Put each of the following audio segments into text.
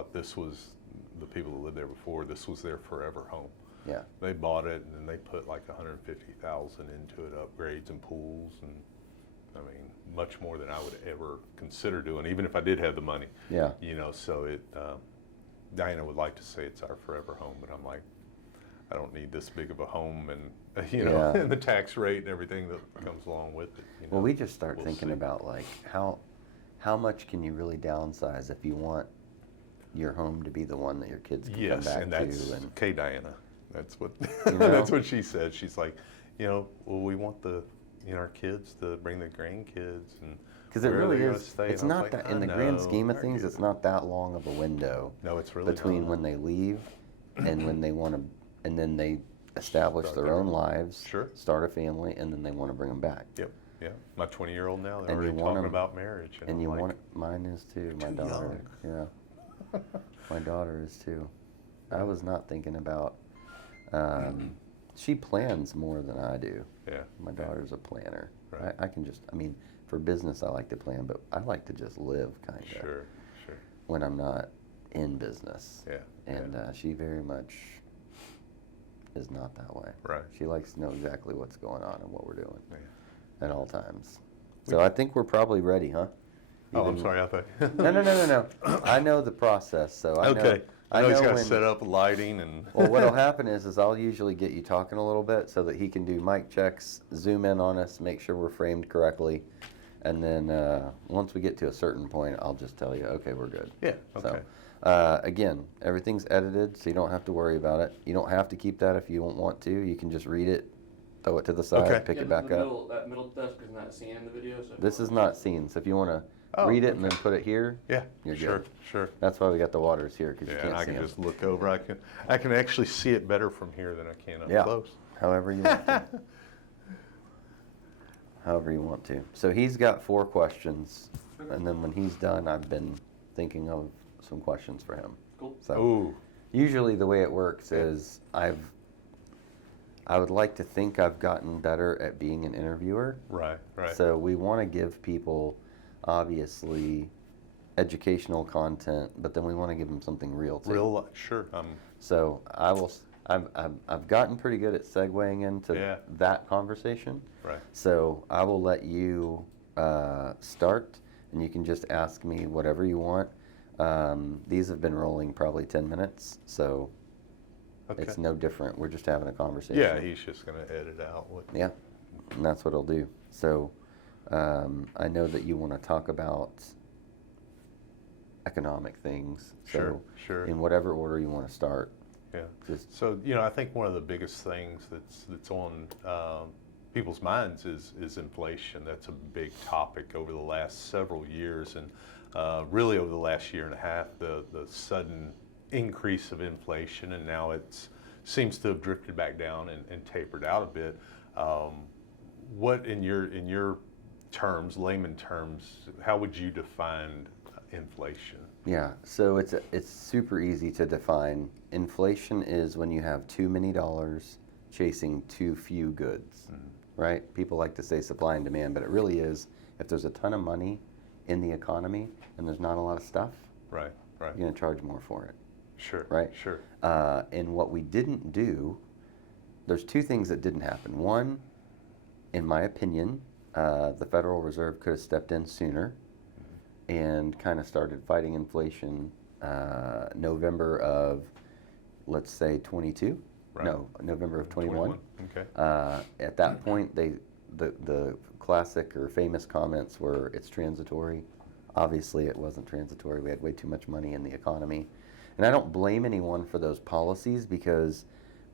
thought this was, the people that lived there before, this was their forever home. Yeah. They bought it and then they put like $150,000 into it, upgrades and pools, and I mean, much more than I would ever consider doing, even if I did have the money. Yeah. You know, so it, Diana would like to say it's our forever home, but I'm like, I don't need this big of a home, and you know, and the tax rate and everything that comes along with it. You know, well, we just start we'll thinking see. about like how much can you really downsize if you want your home to be the one that your kids can come back and that's to. And okay, Diana. That's what You know? that's what she said. She's like, you know, well, we want our kids to bring their grandkids, and because it really is. Stay. It's And I was not like, that in the grand scheme of things. It's not that long of a window. No, it's really between not. when they leave and when they want to, and then they establish their own lives, start a family, and then they want to bring them back. Yep. Yeah. My 20-year-old now, they're And already talking about marriage. And you want it, mine is too. My daughter. Yeah. My daughter is too. I was not thinking about. She plans more than I do. Yeah. My daughter's a planner. Right. I can just. I mean, for business, I like to plan, but I like to just live, kind of. Sure. When I'm not in business. Yeah. And she very much is not that way. Right. She likes to know exactly what's going on and what we're doing at all times. We- So I think we're probably ready, huh? Oh, I'm sorry. I thought. No. I know the process, so I know. Okay. I know he's got to when- set up lighting and. Well, what'll happen is I'll usually get you talking a little bit so that he can do mic checks, zoom in on us, make sure we're framed correctly, and then once we get to a certain point, I'll just tell you, okay, we're good. Yeah. Okay. So, again, everything's edited, so you don't have to worry about it. You don't have to keep that if you don't want to. You can just read it, throw it to the side, pick it back up. That middle desk is not seen in the video. So This is not seen, so if you want to read it and then put it here, Yeah. you're Sure. good. Sure. That's why we got the waters here, because you Yeah, can't and I see can them. just look over. I can actually see it better from here than I can up close. However you want to. However you want to. So he's got 4 questions, and then when he's done, I've been thinking of some questions for him. Cool. So usually the way it works is I would like to think I've gotten better at being an interviewer. Right. So we want to give people, obviously, educational content, but then we want to give them something real too. Sure. So I've gotten pretty good at segueing into that conversation. Right. So I will let you start, and you can just ask me whatever you want. These have been rolling probably 10 minutes, so it's no different. We're just having a conversation. Yeah, he's just going to edit out what. Yeah, and that's what he'll do. So I know that you want to talk about economic things. So Sure. in whatever order you want to start. Yeah. So I think one of the biggest things that's on people's minds is inflation. That's a big topic over the last several years, and really over the last year and a half, the sudden increase of inflation, and now it seems to have drifted back down and tapered out a bit. What in your terms, layman terms, how would you define inflation? Yeah, so it's super easy to define. Inflation is when you have too many dollars chasing too few goods, right? People like to say supply and demand, but it really is if there's a ton of money in the economy and there's not a lot of stuff, right. You're going to charge more for it. Sure. Right? Sure. And what we didn't do, there's 2 things that didn't happen. One, in my opinion, the Federal Reserve could have stepped in sooner and kind of started fighting inflation November of, let's say, 22. Right. No, November of 21. Okay. At that point, the classic or famous comments were, it's transitory. Obviously, it wasn't transitory. We had way too much money in the economy. And I don't blame anyone for those policies because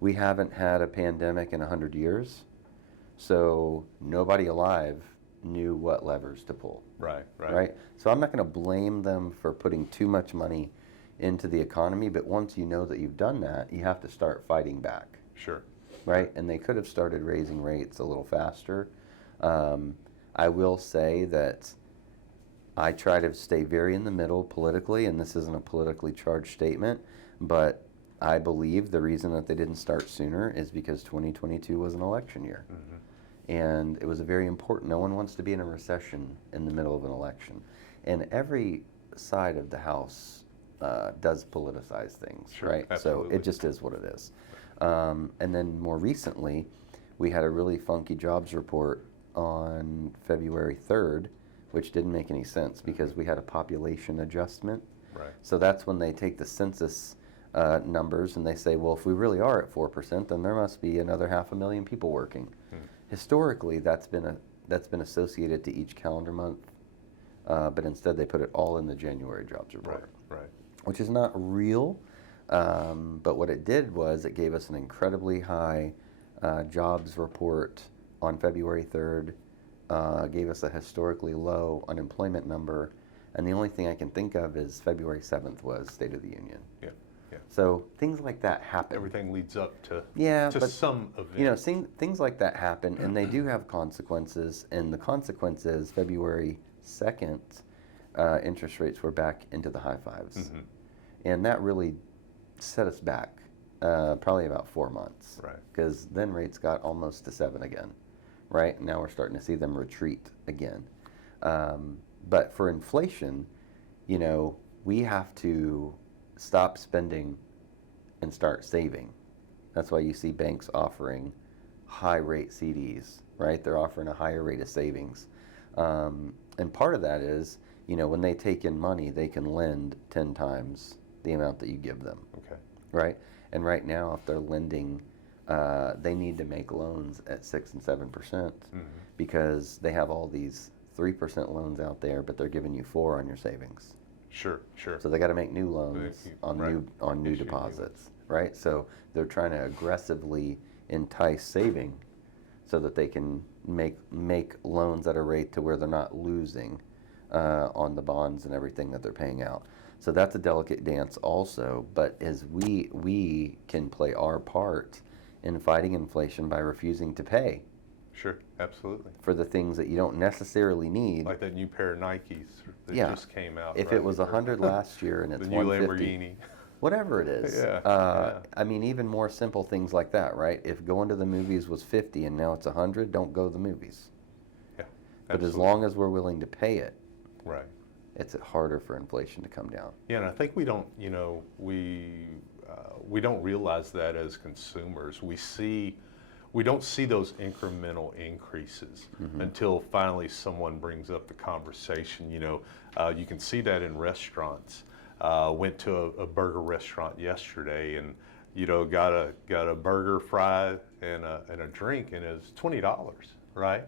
we haven't had a pandemic in 100 years. So nobody alive knew what levers to pull. Right. So I'm not going to blame them for putting too much money into the economy, but once you know that you've done that, you have to start fighting back. Sure. Right? And they could have started raising rates a little faster. I will say that I try to stay very in the middle politically, and this isn't a politically charged statement, but I believe the reason that they didn't start sooner is because 2022 was an election year. And it was a very important, no one wants to be in a recession in the middle of an election. And every side of the House does politicize things, Sure, right? absolutely. So it just is what it is. And then more recently, we had a really funky jobs report on February 3rd, which didn't make any sense because we had a population adjustment. Right. So that's when they take the census numbers and they say, well, if we really are at 4%, then there must be another 500,000 people working. Historically, that's been associated to each calendar month, but instead they put it all in the January jobs report, Right. which is not real. But what it did was it gave us an incredibly high jobs report on February 3rd, gave us a historically low unemployment number, and the only thing I can think of is February 7th was State of the Union. Yeah. So things like that happen. Everything leads up to but, some event. You know, things like that happen, and they do have consequences. And the consequence is February 2nd, interest rates were back into the high fives, and that really set us back probably about 4 months. Right. Because then rates got almost to 7 again, right? And now we're starting to see them retreat again. But for inflation, you know, we have to stop spending and start saving. That's why you see banks offering high rate CDs, right? They're offering a higher rate of savings. And part of that is, you know, when they take in money, they can lend 10 times the amount that you give them. Okay. Right? And right now, if they're lending, they need to make loans at 6 and 7% because they have all these 3% loans out there, but they're giving you 4 on your savings. Sure. So they got to make new loans on new Issue deposits, right? So they're trying to aggressively entice saving, so that they can make loans at a rate to where they're not losing on the bonds and everything that they're paying out. So that's a delicate dance also. But as we can play our part in fighting inflation by refusing to pay. Sure, absolutely. For the things that you don't necessarily need. Like that new pair of Nikes that just came out. If it was 100 last year and it's the new 150, Lamborghini. whatever it is. Yeah. I mean, even more simple things like that, right? If going to the movies was 50 and now it's 100, don't go to the movies. Yeah. But as long as we're willing to pay it, right, it's harder for inflation to come down. Yeah, and I think we don't, you know, we don't realize that as consumers. We don't see those incremental increases until finally someone brings up the conversation. You know, you can see that in restaurants. Went to a burger restaurant yesterday, and you know, got a burger, fry, and a drink, and it was $20, right?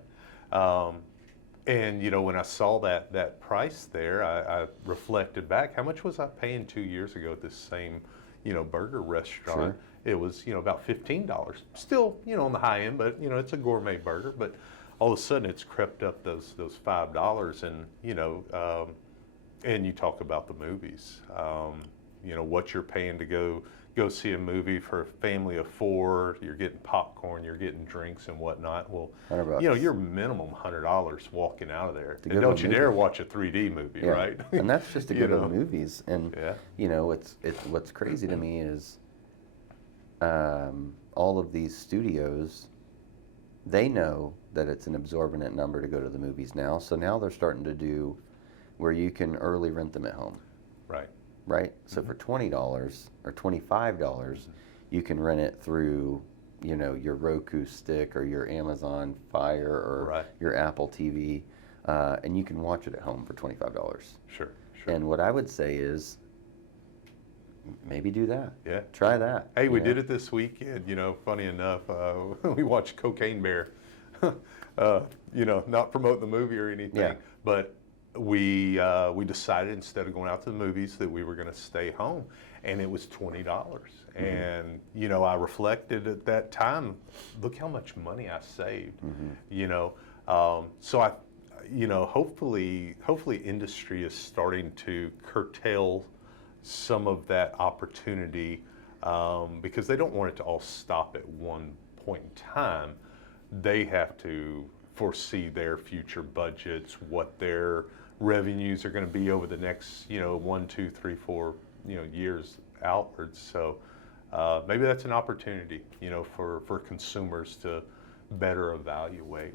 And you know, when I saw that price there, I reflected back. How much was I paying 2 years ago at this same, you know, burger restaurant? Sure. It was, you know, about $15. Still, you know, on the high end, but you know, it's a gourmet burger. But all of a sudden, it's crept up those $5, and you know, and you talk about the movies. You know, what you're paying to go see a movie for a family of 4. You're getting popcorn, you're getting drinks and whatnot. Well, $100. you know, you're minimum $100 walking out of there. To And go to don't a you movie. dare watch a 3D movie, Yeah. right? And that's just to go You to the know. movies. And you know, it's what's crazy to me is all of these studios, they know that it's an absorbent number to go to the movies now. So now they're starting to do where you can early rent them at home. Right? So for $20 or $25, you can rent it through, you know, your Roku stick or your Amazon Fire or your Apple TV, and you can watch it at home for $25. Sure. And what I would say is, maybe do that. Yeah. Try that. Hey, we did it this weekend. You know, funny enough, we watched Cocaine Bear. You know, not promote the movie or anything, but we decided instead of going out to the movies that we were going to stay home, and it was $20. And you know, I reflected at that time, look how much money I saved. You know, so I, you know, hopefully industry is starting to curtail some of that opportunity because they don't want it to all stop at one point in time. They have to foresee their future budgets, what their revenues are going to be over the next, you know, 1, 2, 3, 4, you know, years outwards. So maybe that's an opportunity, you know, for consumers to better evaluate.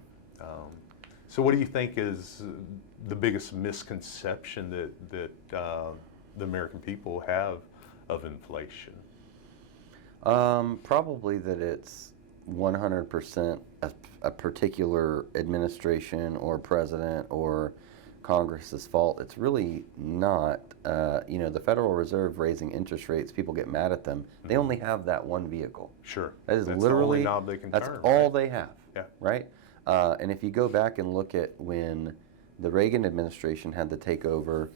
So what do you think is the biggest misconception that the American people have of inflation? Probably that it's 100% a particular administration or president or Congress's fault. It's really not. The Federal Reserve raising interest rates, people get mad at them. They only have that one vehicle. Sure. That is That's literally, the only knob they can that's turn, all right? they have. Yeah. Right? And if you go back and look at when the Reagan administration had to take over,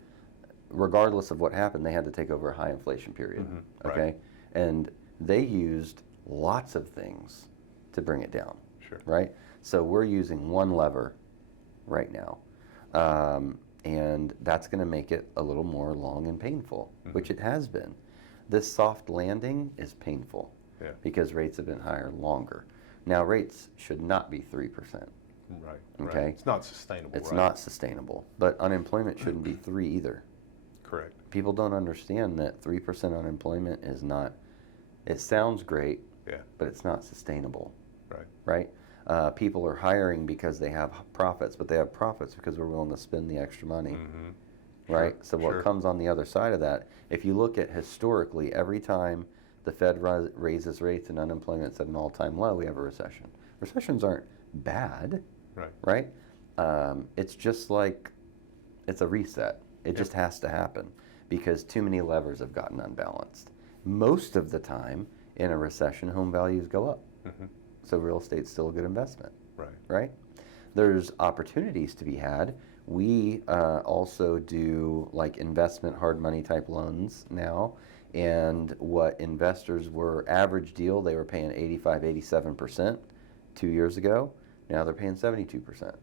regardless of what happened, they had to take over a high inflation period. Mm-hmm. Okay? Right. And they used lots of things to bring it down. Sure. Right? So we're using one lever right now. And that's going to make it a little more long and painful, which it has been. This soft landing is painful because rates have been higher longer. Now, rates should not be 3%. Right. Okay? Right. It's not sustainable. It's right? not sustainable. But unemployment shouldn't be 3 either. Correct. People don't understand that 3% unemployment is not, it sounds great, but it's not sustainable. Right. Right? People are hiring because they have profits, but they have profits because we're willing to spend the extra money. Mm-hmm. Right? Sure, So what sure. comes on the other side of that, if you look at historically, every time the Fed raises rates and unemployment's at an all-time low, we have a recession. Recessions aren't bad, Right. right? It's just like, it's a reset. It just has to happen because too many levers have gotten unbalanced. Most of the time in a recession, home values go up. Mm-hmm. So real estate's still a good investment, Right. right? There's opportunities to be had. We also do like investment hard money type loans now. And what investors were, average deal, they were paying 85, 87% 2 years ago. Now they're paying 72%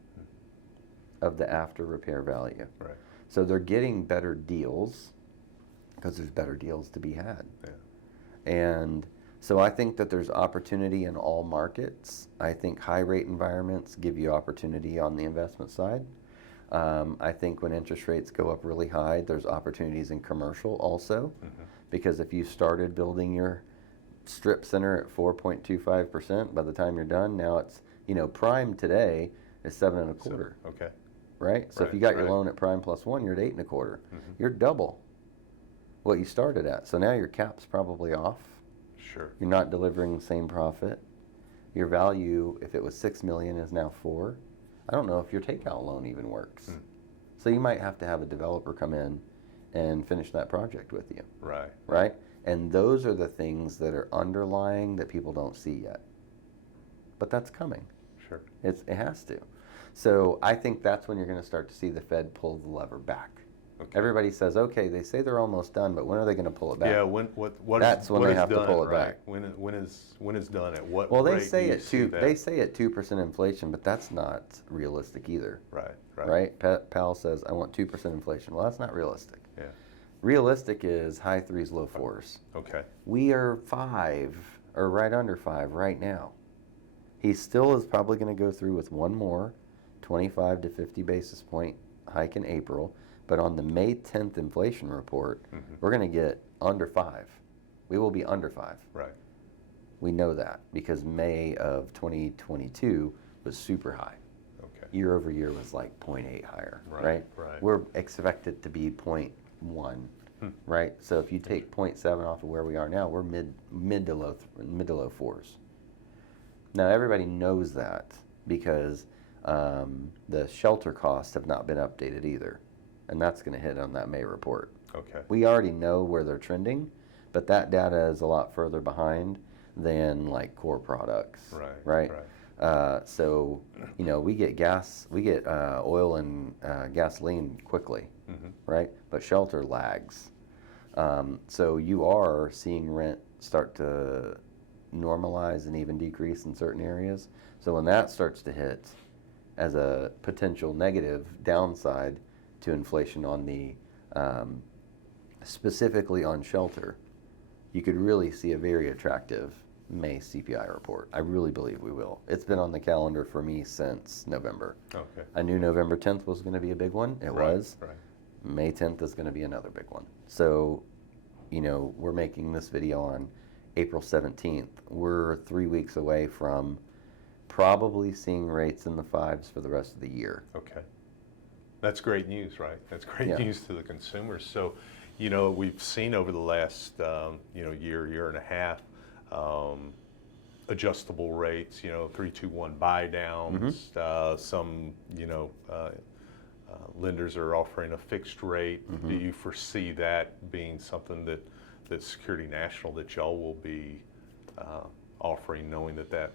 of the after repair value. Right. So they're getting better deals because there's better deals to be had. Yeah. And so I think that there's opportunity in all markets. I think high rate environments give you opportunity on the investment side. I think when interest rates go up really high, there's opportunities in commercial also. Because if you started building your strip center at 4.25%, by the time you're done, now it's, prime today is 7.25%. So, okay. Right? So if Right, you got your right. loan at prime plus 1, you're at 8.25%. You're double what you started at. So now your cap's probably off. Sure. You're not delivering the same profit. Your value, if it was $6 million, is now $4 million. I don't know if your takeout loan even works. So you might have to have a developer come in and finish that project with you. Right. Right? And those are the things that are underlying that people don't see yet. But that's coming. Sure. It has to. So I think that's when you're going to start to see the Fed pull the lever back. Okay. Everybody says, okay, they say they're almost done, but when are they going to pull it back? Yeah. What That's is, when what they is have to done, pull it right? back. When is done at what Well, rate they say do you at see two. that? They say at 2% inflation, but that's not realistic either. Right. Right. Right? Powell says, I want 2% inflation. Well, that's not realistic. Yeah. Realistic is high 3s, low 4s. Okay. We are 5 or right under 5 right now. He still is probably going to go through with one more 25 to 50 basis point hike in April. But on the May 10th inflation report, we're going to get under 5. We will be under 5. Right. We know that because May of 2022 was super high. Okay. Year over year was like 0.8 higher, Right, right? right. We're expected to be 0.1, right? So if you take 0.7 off of where we are now, we're mid to low 4s. Now everybody knows that because the shelter costs have not been updated either, and that's going to hit on that May report. Okay. We already know where they're trending, but that data is a lot further behind than like core products, Right. so we get oil and gasoline quickly, right? But shelter lags. So you are seeing rent start to normalize and even decrease in certain areas. So when that starts to hit as a potential negative downside to inflation on the specifically on shelter, you could really see a very attractive May CPI report. I really believe we will. It's been on the calendar for me since November. Okay. I knew November 10th was going to be a big one. It was. Right. May 10th is going to be another big one. So, we're making this video on April 17th. We're 3 weeks away from probably seeing rates in the 5s for the rest of the year. Okay. That's great news, right? That's great Yeah. news to the consumers. So, You know, we've seen over the last, year and a half, adjustable rates, 3-2-1 buy downs. Some, lenders are offering a fixed rate. Do you foresee that being something that Security National, that y'all will be offering, knowing that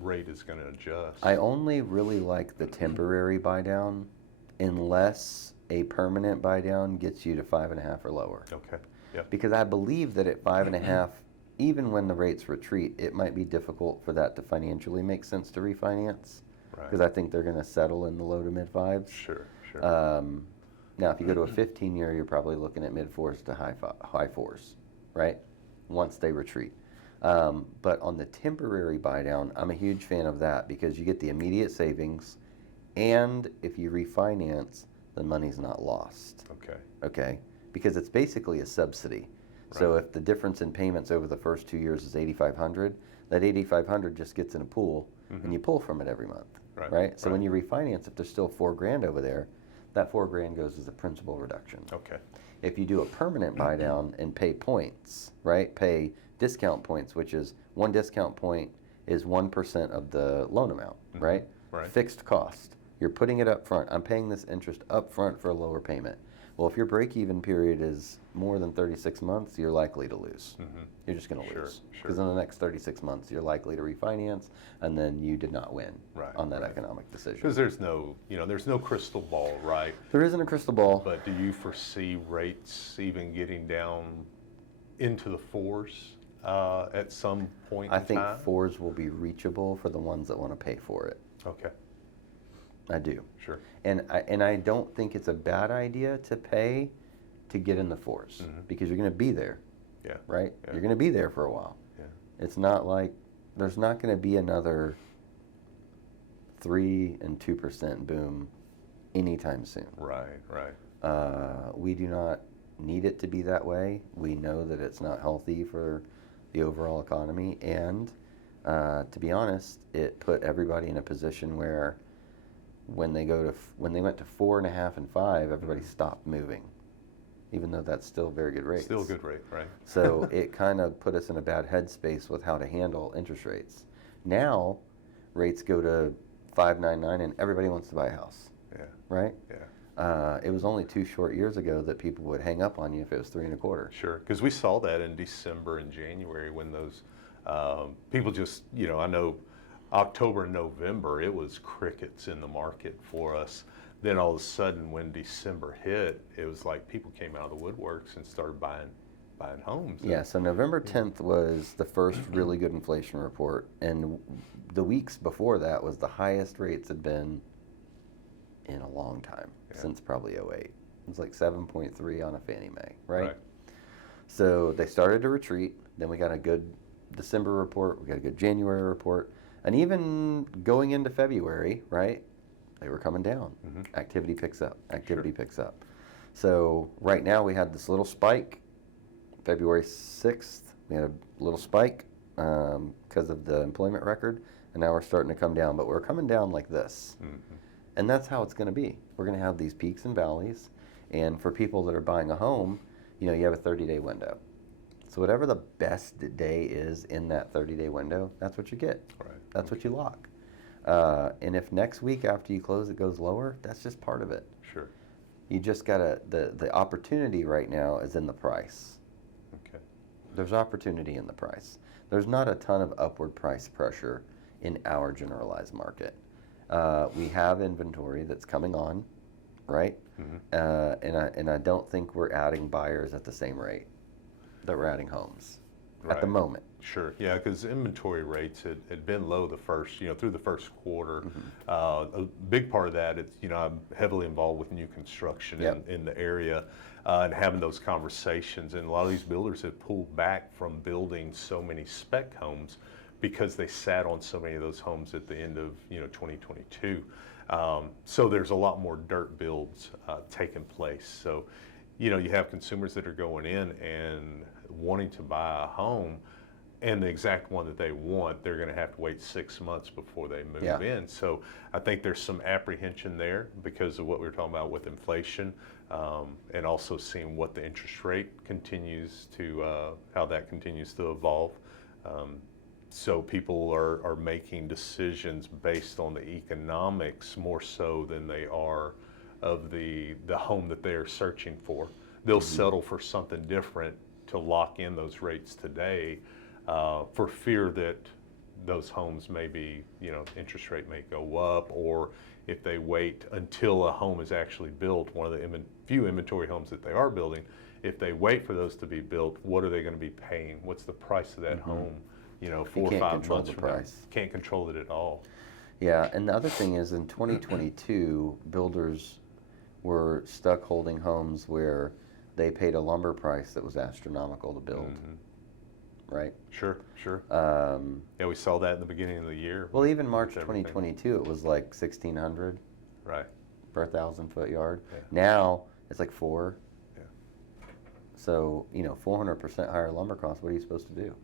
rate is going to adjust? I only really like the temporary buy down unless a permanent buy down gets you to 5.5 or lower. Okay. Yeah. Because I believe that at 5.5, even when the rates retreat, it might be difficult for that to financially make sense to refinance. Right. Because I think they're going to settle in the low to mid fives. Sure. Now, if you go to a 15-year, you're probably looking at mid fours to high fours, right? Once they retreat. But on the temporary buy down, I'm a huge fan of that because you get the immediate savings, and if you refinance, the money's not lost. Okay? Because it's basically a subsidy. Right. So if the difference in payments over the first 2 years is $8,500, that $8,500 just gets in a pool, and you pull from it every month. Right? So when you refinance, if there's still $4,000 over there, that $4,000 goes as a principal reduction. Okay. If you do a permanent buy down and pay points, right? Pay discount points, which is one discount point is 1% of the loan amount, right? Right. Fixed cost. You're putting it up front. I'm paying this interest up front for a lower payment. Well, if your break-even period is more than 36 months, you're likely to lose. You're just going to lose. Because in the next 36 months, you're likely to refinance, and then you did not win on that economic decision. Because there's no crystal ball, right? There isn't a crystal ball. But do you foresee rates even getting down into the fours at some point I in think time? fours will be reachable for the ones that want to pay for it. Okay. I do. Sure. And I don't think it's a bad idea to pay to get in the fours because you're going to be there. Yeah. Right? Yeah. You're going to be there for a while. Yeah. It's not like there's not going to be another 3 and 2% boom anytime soon. Right. We do not need it to be that way. We know that it's not healthy for the overall economy, and to be honest, it put everybody in a position where when they went to 4.5 and 5, everybody stopped moving, even though that's still very good rates. Still a good rate, right? So it kind of put us in a bad headspace with how to handle interest rates. Now, rates go to 5.99, and everybody wants to buy a house. Yeah. Right? Yeah. It was only 2 short years ago that people would hang up on you if it was 3.25. Sure, because we saw that in December and January when those people just, I know October and November, it was crickets in the market for us. Then all of a sudden when December hit, it was like people came out of the woodworks and started buying homes. Yeah, so November 10th was the first really good inflation report, and the weeks before that was the highest rates had been in a long time, since probably 08. It was like 7.3 on a Fannie Mae, right? So they started to retreat. Then we got a good December report. We got a good January report. And even going into February, right, they were coming down. Activity picks up. Activity picks up. So right now we had this little spike. February 6th, we had a little spike because of the employment record. And now we're starting to come down. But we're coming down like this. And that's how it's going to be. We're going to have these peaks and valleys. And for people that are buying a home, you have a 30-day window. So whatever the best day is in that 30-day window, that's what you get. Right. That's what you lock. And if next week after you close it goes lower, that's just part of it. Sure. You just got to, the opportunity right now is in the price. Okay. There's opportunity in the price. There's not a ton of upward price pressure in our generalized market. We have inventory that's coming on, right? And I don't think we're adding buyers at the same rate that we're adding homes at the moment. Sure, yeah, because inventory rates had been low through the first quarter. A big part of that is, I'm heavily involved with new construction in the area and having those conversations. And a lot of these builders have pulled back from building so many spec homes because they sat on so many of those homes at the end of 2022. So there's a lot more dirt builds taking place. So you have consumers that are going in and wanting to buy a home, and the exact one that they want, they're going to have to wait 6 months before they move Yeah. in. So I think there's some apprehension there because of what we were talking about with inflation, and also seeing what the interest rate continues to, how that continues to evolve. So people are making decisions based on the economics more so than they are of the home that they're searching for. They'll settle for something different to lock in those rates today, for fear that those homes may be, interest rate may go up, or if they wait until a home is actually built, one of the few inventory homes that they are building, if they wait for those to be built, what are they going to be paying? What's the price of that home, 4 or 5 months from now? Can't control it at all. Yeah, and the other thing is in 2022, builders were stuck holding homes where they paid a lumber price that was astronomical to build, right? Sure. Yeah, we saw that in the beginning of the year. Well, even March 2022, it was like 1,600 right per 1,000-foot yard. Yeah. Now it's like 4. Yeah. So 400% higher lumber costs. What are you supposed to do?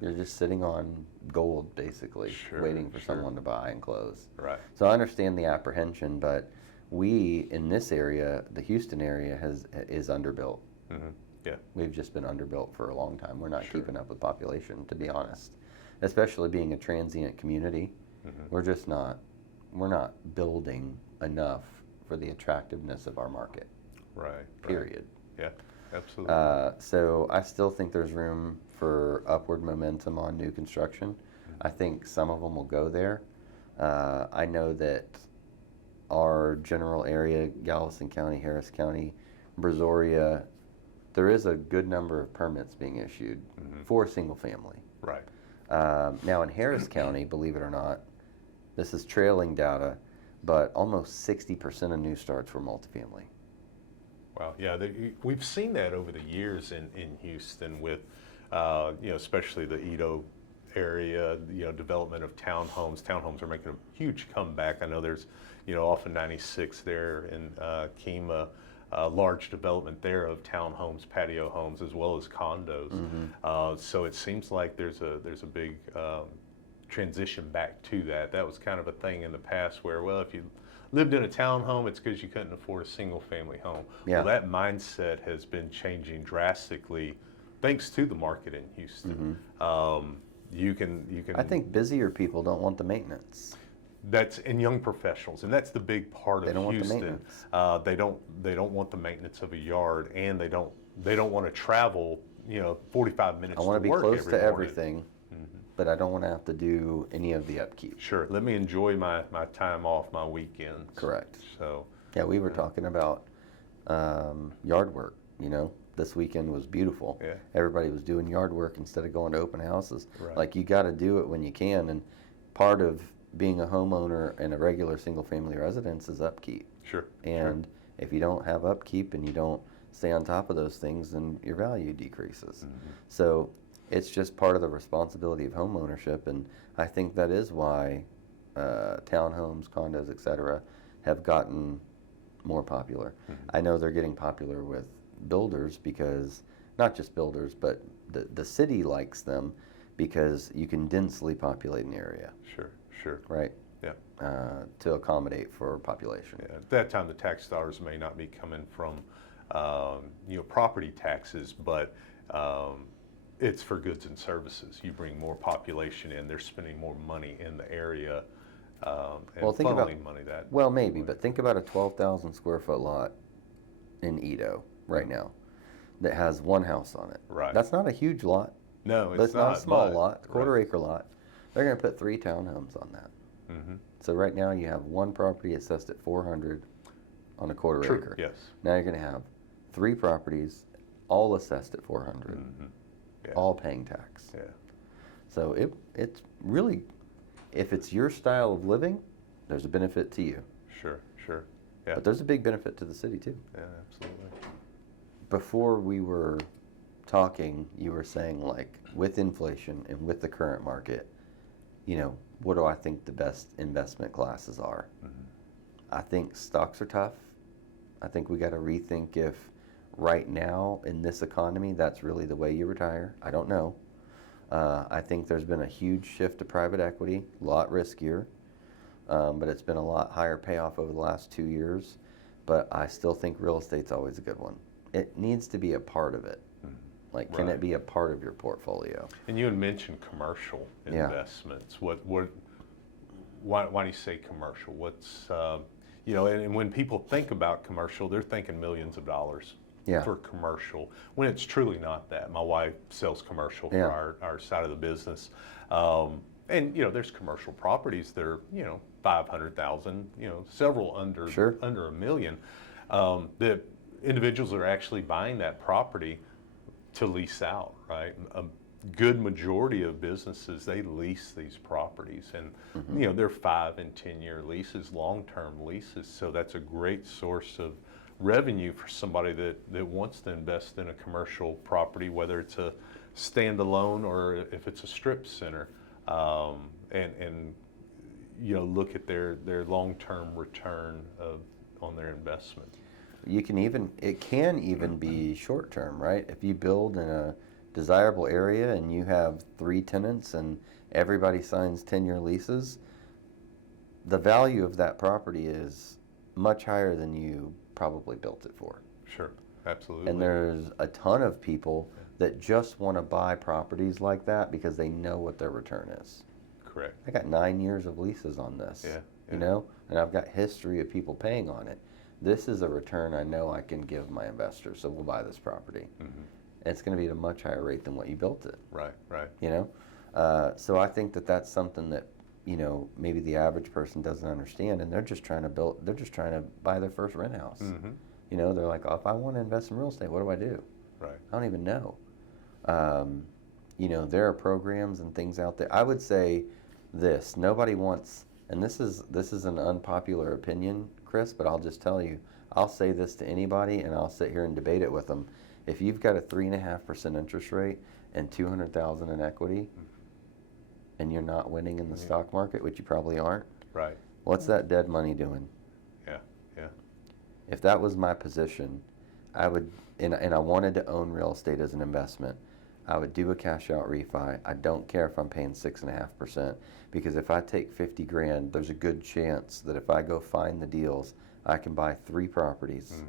You're just sitting on gold, basically, waiting for someone to buy and close. Right. So I understand the apprehension, but we in this area, the Houston area, is underbuilt. Yeah. We've just been underbuilt for a long time. We're not keeping up with population, to be honest. Especially being a transient community, we're just not. We're not building enough for the attractiveness of our market. Right. Period. Yeah. Absolutely. So I still think there's room for upward momentum on new construction. I think some of them will go there. I know that our general area, Galveston County, Harris County, Brazoria, there is a good number of permits being issued for single family. Right. Now in Harris County, believe it or not, this is trailing data, but almost 60% of new starts were multifamily. Wow. Yeah, we've seen that over the years in Houston with, especially the Edo area, development of townhomes. Townhomes are making a huge comeback. I know there's, off of 96 there in Kemah, large development there of townhomes, patio homes, as well as condos. So it seems like there's a big transition back to that. That was kind of a thing in the past where, well, if you lived in a townhome, it's because you couldn't afford a single family home. Yeah. Well, that mindset has been changing drastically thanks to the market in Houston. You can. I think busier people don't want the maintenance. That's in young professionals, and that's the big part of Houston. Want the maintenance. They don't want the maintenance of a yard, and they don't want to travel 45 minutes. I want to be work close every to morning. everything, but I don't want to have to do any of the upkeep. Sure. Let me enjoy my time off, my weekends. Correct. So. Yeah, we were talking about yard work. This weekend was beautiful. Yeah. Everybody was doing yard work instead of going to open houses. Right. Like, you got to do it when you can, and part of being a homeowner in a regular single-family residence is upkeep. Sure. And if you don't have upkeep and you don't stay on top of those things, then your value decreases. So it's just part of the responsibility of home ownership, and I think that is why townhomes, condos, etc., have gotten more popular. I know they're getting popular with builders because, not just builders, but the city likes them because you can densely populate an area. Sure. Right? Yeah. To accommodate for population. Yeah. At that time, the tax dollars may not be coming from property taxes, but it's for goods and services. You bring more population in, they're spending more money in the area, and think about funneling money that. Well, maybe, but think about a 12,000 square foot lot in Edo right now that has one house on it. Right. That's not a huge lot. No, But it's not a small but- lot, quarter acre lot. They're going to put 3 townhomes on that. So right now you have one property assessed at 400 on a quarter True. acre. Yes. Now you're going to have 3 properties, all assessed at 400, Yeah. all paying tax. Yeah. So it's really, if it's your style of living, there's a benefit to you. Sure. Yeah. But there's a big benefit to the city too. Yeah, absolutely. Before we were talking, you were saying, like, with inflation and with the current market, what do I think the best investment classes are? I think stocks are tough. I think we got to rethink if right now in this economy that's really the way you retire. I don't know. I think there's been a huge shift to private equity, a lot riskier, but it's been a lot higher payoff over the last 2 years. But I still think real estate's always a good one. It needs to be a part of it. Like, can Right. it be a part of your portfolio? And you had mentioned commercial Yeah. investments. Why do you say commercial? What's, and when people think about commercial, they're thinking millions of dollars Yeah. for commercial, when it's truly not that. My wife sells commercial Yeah. for our side of the business. And, there's commercial properties that are, 500,000, several under Sure. under $1 million. The individuals that are actually buying that property to lease out, right? A good majority of businesses, they lease these properties, and they're 5 and 10-year leases, long-term leases. So that's a great source of revenue for somebody that wants to invest in a commercial property, whether it's a standalone or if it's a strip center, and look at their long-term return on their investment. It can even be short term, right? If you build in a desirable area and you have 3 tenants and everybody signs 10-year leases, the value of that property is much higher than you probably built it for. Sure, absolutely. And there's a ton of people that just want to buy properties like that because they know what their return is. Correct. I got 9 years of leases on this, Yeah. And I've got history of people paying on it. This is a return I know I can give my investors, so we'll buy this property. And it's going to be at a much higher rate than what you built it. Right. So I think that that's something that, maybe the average person doesn't understand, and they're just trying to buy their first rent house. They're like, oh, if I want to invest in real estate, what do I do? Right. I don't even know. There are programs and things out there. I would say this: nobody wants, and this is an unpopular opinion, Chris, but I'll just tell you, I'll say this to anybody, and I'll sit here and debate it with them. If you've got a 3.5% interest rate and $200,000 in equity, and you're not winning in the stock market, which you probably aren't, Right. what's that dead money doing? Yeah. If that was my position, I would, and I wanted to own real estate as an investment, I would do a cash out refi. I don't care if I'm paying 6.5%, because if I take 50 grand, there's a good chance that if I go find the deals, I can buy 3 properties,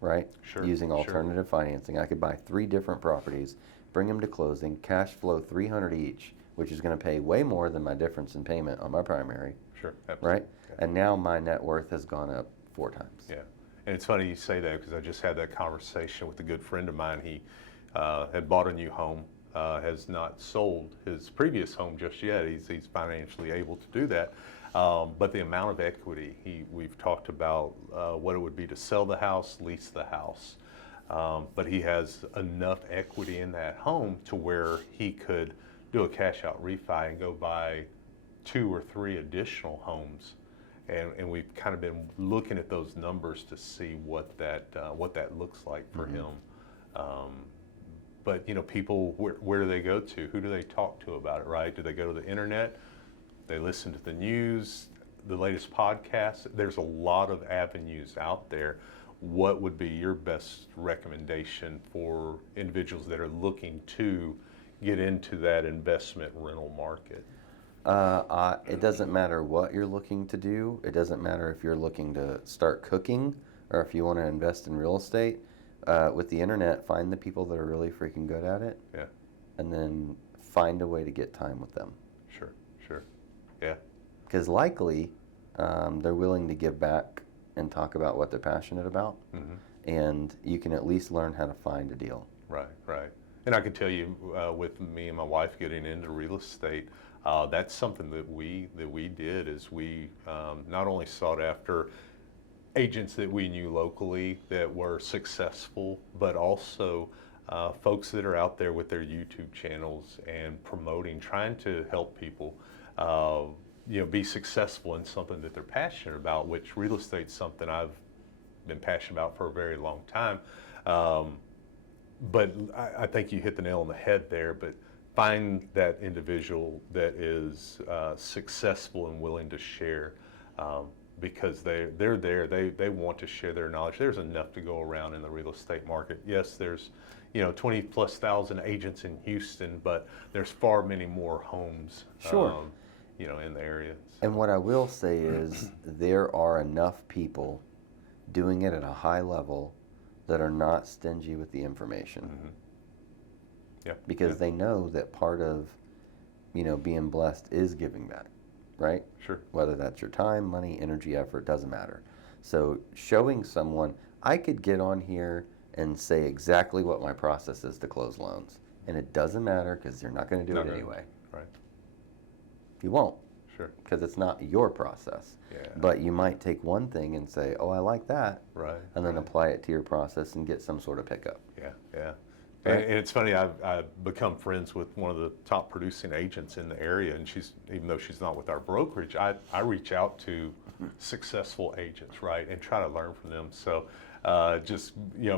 right? Sure. Using sure. alternative financing. I could buy 3 different properties, bring them to closing, cash flow $300 each, which is going to pay way more than my difference in payment on my primary, Sure. Absolutely. right? And now my net worth has gone up 4 times. Yeah. And it's funny you say that, because I just had that conversation with a good friend of mine. He had bought a new home, has not sold his previous home just yet. He's financially able to do that. But the amount of equity, we've talked about what it would be to sell the house, lease the house. But he has enough equity in that home to where he could do a cash out refi and go buy 2 or 3 additional homes. And we've kind of been looking at those numbers to see what that looks like for him. But people, where do they go to? Who do they talk to about it, right? Do they go to the internet? They listen to the news, the latest podcasts? There's a lot of avenues out there. What would be your best recommendation for individuals that are looking to get into that investment rental market? It doesn't matter what you're looking to do. It doesn't matter if you're looking to start cooking or if you want to invest in real estate. With the internet, find the people that are really freaking good at it. Yeah. And then find a way to get time with them. Sure. Yeah. Because likely they're willing to give back and talk about what they're passionate about. And you can at least learn how to find a deal. Right. And I can tell you, with me and my wife getting into real estate, that's something that we did. Is we not only sought after agents that we knew locally that were successful, but also folks that are out there with their YouTube channels and promoting, trying to help people be successful in something that they're passionate about, which real estate's something I've been passionate about for a very long time. But I think you hit the nail on the head there. But find that individual that is successful and willing to share, because they're there. They want to share their knowledge. There's enough to go around in the real estate market. Yes, there's 20 plus thousand agents in Houston, but there's far many more homes, Sure. In the area. And what I will say is there are enough people doing it at a high level that are not stingy with the information. Mm-hmm. Yeah. Because they know that part of, being blessed is giving back, right? Sure. Whether that's your time, money, energy, effort, doesn't matter. So showing someone, I could get on here and say exactly what my process is to close loans. And it doesn't matter because you're not going to do it anyway. Right. You won't. Sure. Because it's not your process. Yeah. But you might take one thing and say, oh, I like that. Right. And then apply it to your process and get some sort of pickup. Yeah, yeah. Right. And it's funny, I've become friends with one of the top producing agents in the area, and even though she's not with our brokerage, I reach out to successful agents, right, and try to learn from them. So just,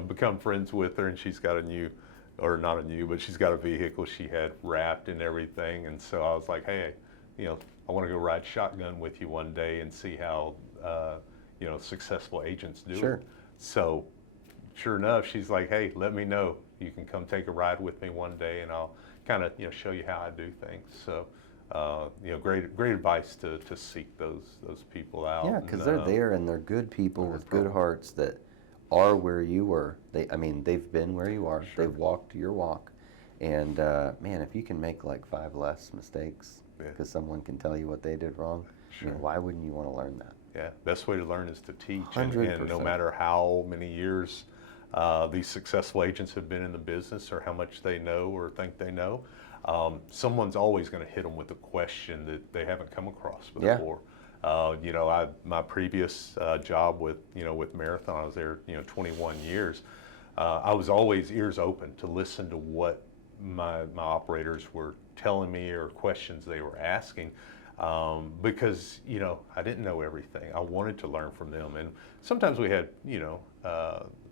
become friends with her, and she's got but she's got a vehicle she had wrapped and everything. And so I was like, hey, I want to go ride shotgun with you one day and see how, successful agents do Sure. it. So sure enough, she's like, hey, let me know. You can come take a ride with me one day, and I'll kind of, show you how I do things. So, great advice to seek those people out. Yeah, because they're there and they're good people with good hearts that are where you were. They've been where you are. Sure. They've walked your walk. And man, if you can make like 5 less mistakes because someone can tell you what they did wrong, Sure. why wouldn't you want to learn that? Yeah, best way to learn is to teach. 100%. And no matter how many years these successful agents have been in the business or how much they know or think they know, someone's always going to hit them with a question that they haven't come across before. My previous job with Marathon, I was there 21 years. I was always ears open to listen to what my operators were telling me or questions they were asking. Because I didn't know everything. I wanted to learn from them, and sometimes we had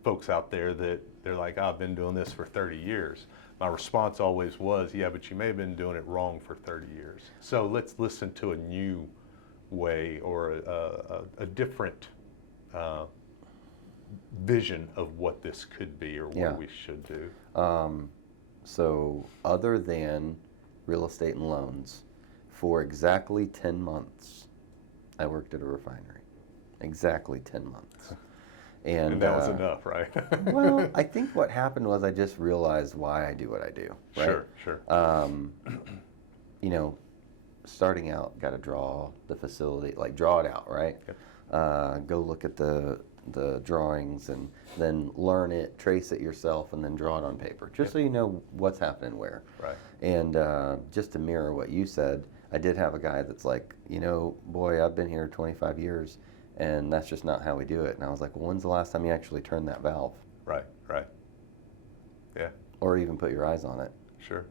folks out there that they're like, I've been doing this for 30 years. My response always was, yeah, but you may have been doing it wrong for 30 years. So let's listen to a new way or a different vision of what this could be or what we should do. So other than real estate and loans, for exactly 10 months, I worked at a refinery. Exactly 10 months. And that was enough, right? Well, I think what happened was I just realized why I do what I do. Right? Sure. Starting out, got to draw the facility, like draw it out, right? Yep. Go look at the drawings and then learn it, trace it yourself, and then draw it on paper, just so you know what's happening where. Right. And just to mirror what you said, I did have a guy that's like, boy, I've been here 25 years, and that's just not how we do it. And I was like, well, when's the last time you actually turned that valve? Right. Yeah. Or even put your eyes on it. Sure.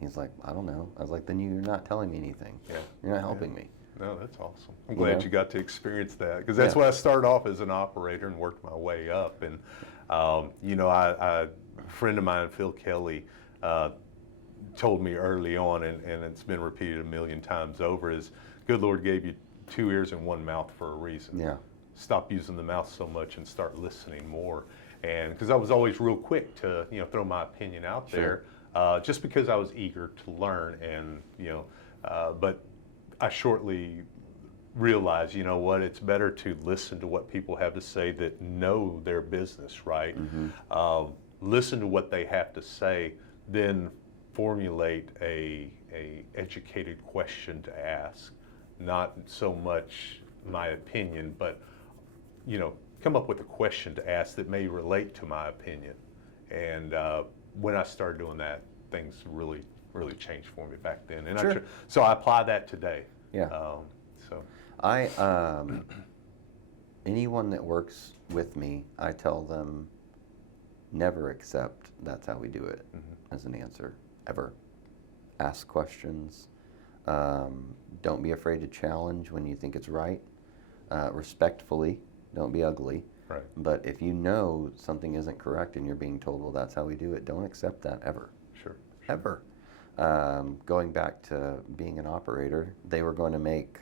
He's like, I don't know. I was like, then you're not telling me anything. Yeah. You're not helping me. No, that's awesome. I'm glad you got to experience that, because that's what I started off as an operator and worked my way up. And, a friend of mine, Phil Kelly, told me early on, and it's been repeated a million times over, is good Lord gave you 2 ears and 1 mouth for a reason. Yeah. Stop using the mouth so much and start listening more. And because I was always real quick to throw my opinion out there, just because I was eager to learn, and but I shortly realized, it's better to listen to what people have to say that know their business, right? Mm-hmm. Listen to what they have to say, then formulate a educated question to ask. Not so much my opinion, but come up with a question to ask that may relate to my opinion. And when I started doing that, things really changed for me back then. And so I apply that today. Yeah. Anyone that works with me, I tell them never accept that's how we do it as an answer, ever. Ask questions. Don't be afraid to challenge when you think it's right. Respectfully, don't be ugly. Right. But if you know something isn't correct and you're being told, well, that's how we do it, don't accept that ever. Sure. Ever. Going back to being an operator, they were going to make,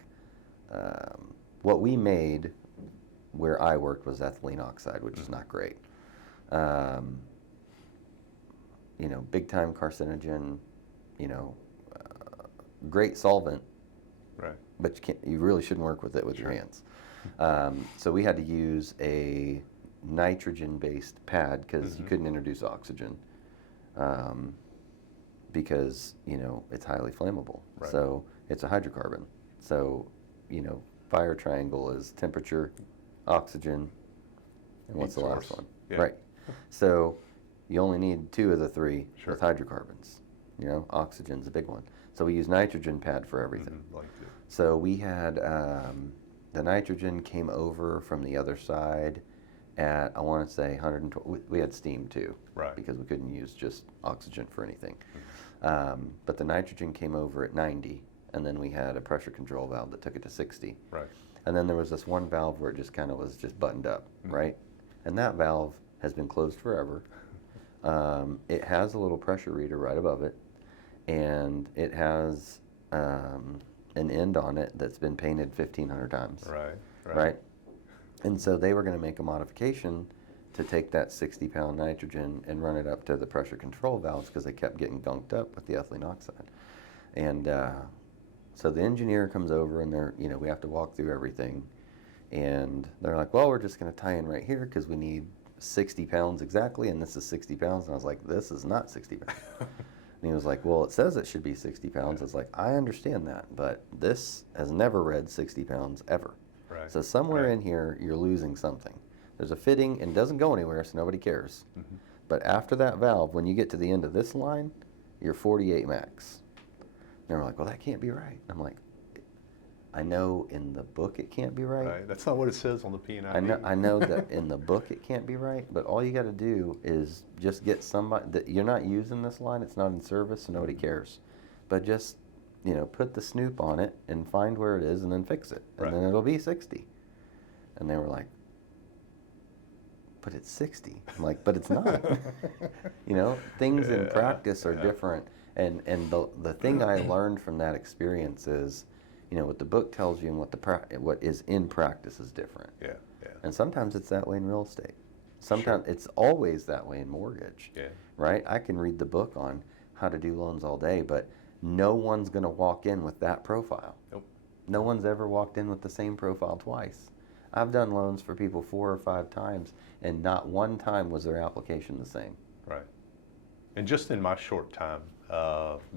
what we made where I worked was ethylene oxide, which is not great. big time carcinogen, you know, great solvent, Right. but you really shouldn't work with it with your hands. So we had to use a nitrogen-based pad because you couldn't introduce oxygen because, it's highly flammable. Right. So it's a hydrocarbon. So, fire triangle is temperature, oxygen, and what's Heat the last source. one? Yeah. Right. So you only need 2 of the 3 Sure. with hydrocarbons. Oxygen's a big one. So we use nitrogen pad for everything. Like it. So we had the nitrogen came over from the other side at, I want to say 120. We had steam too, Right. because we couldn't use just oxygen for anything. But the nitrogen came over at 90, and then we had a pressure control valve that took it to 60. Right. And then there was this one valve where it just kind of was just buttoned up, right? And that valve has been closed forever. It has a little pressure reader right above it, and it has an end on it that's been painted 1,500 times. Right. Right? And so they were going to make a modification to take that 60-pound nitrogen and run it up to the pressure control valves because they kept getting gunked up with the ethylene oxide. And so the engineer comes over and we have to walk through everything. And they're like, well, we're just going to tie in right here because we need 60 pounds exactly, and this is 60 pounds. And I was like, this is not 60 pounds. And he was like, well, it says it should be 60 pounds. I was like, I understand that, but this has never read 60 pounds ever. Right. So somewhere in here, you're losing something. There's a fitting and it doesn't go anywhere, so nobody cares. But after that valve, when you get to the end of this line, you're 48 max. And they're like, well, that can't be right. I'm like, I know in the book it can't be right. Right. That's not what it says on the P&ID. I know that in the book it can't be right, but all you got to do is just get somebody that you're not using this line. It's not in service, so nobody cares. But just put the snoop on it and find where it is, and then fix it, and then it'll be 60. And they were like, but it's 60. I'm like, but it's not. Things in practice are different. And the thing I learned from that experience is, what the book tells you and what is in practice is different. Yeah. And sometimes it's that way in real estate. Sometimes it's always that way in mortgage. Yeah. Right? I can read the book on how to do loans all day, but no one's going to walk in with that profile. Nope. No one's ever walked in with the same profile twice. I've done loans for people 4 or 5 times, and not one time was their application the same. Right. And just in my short time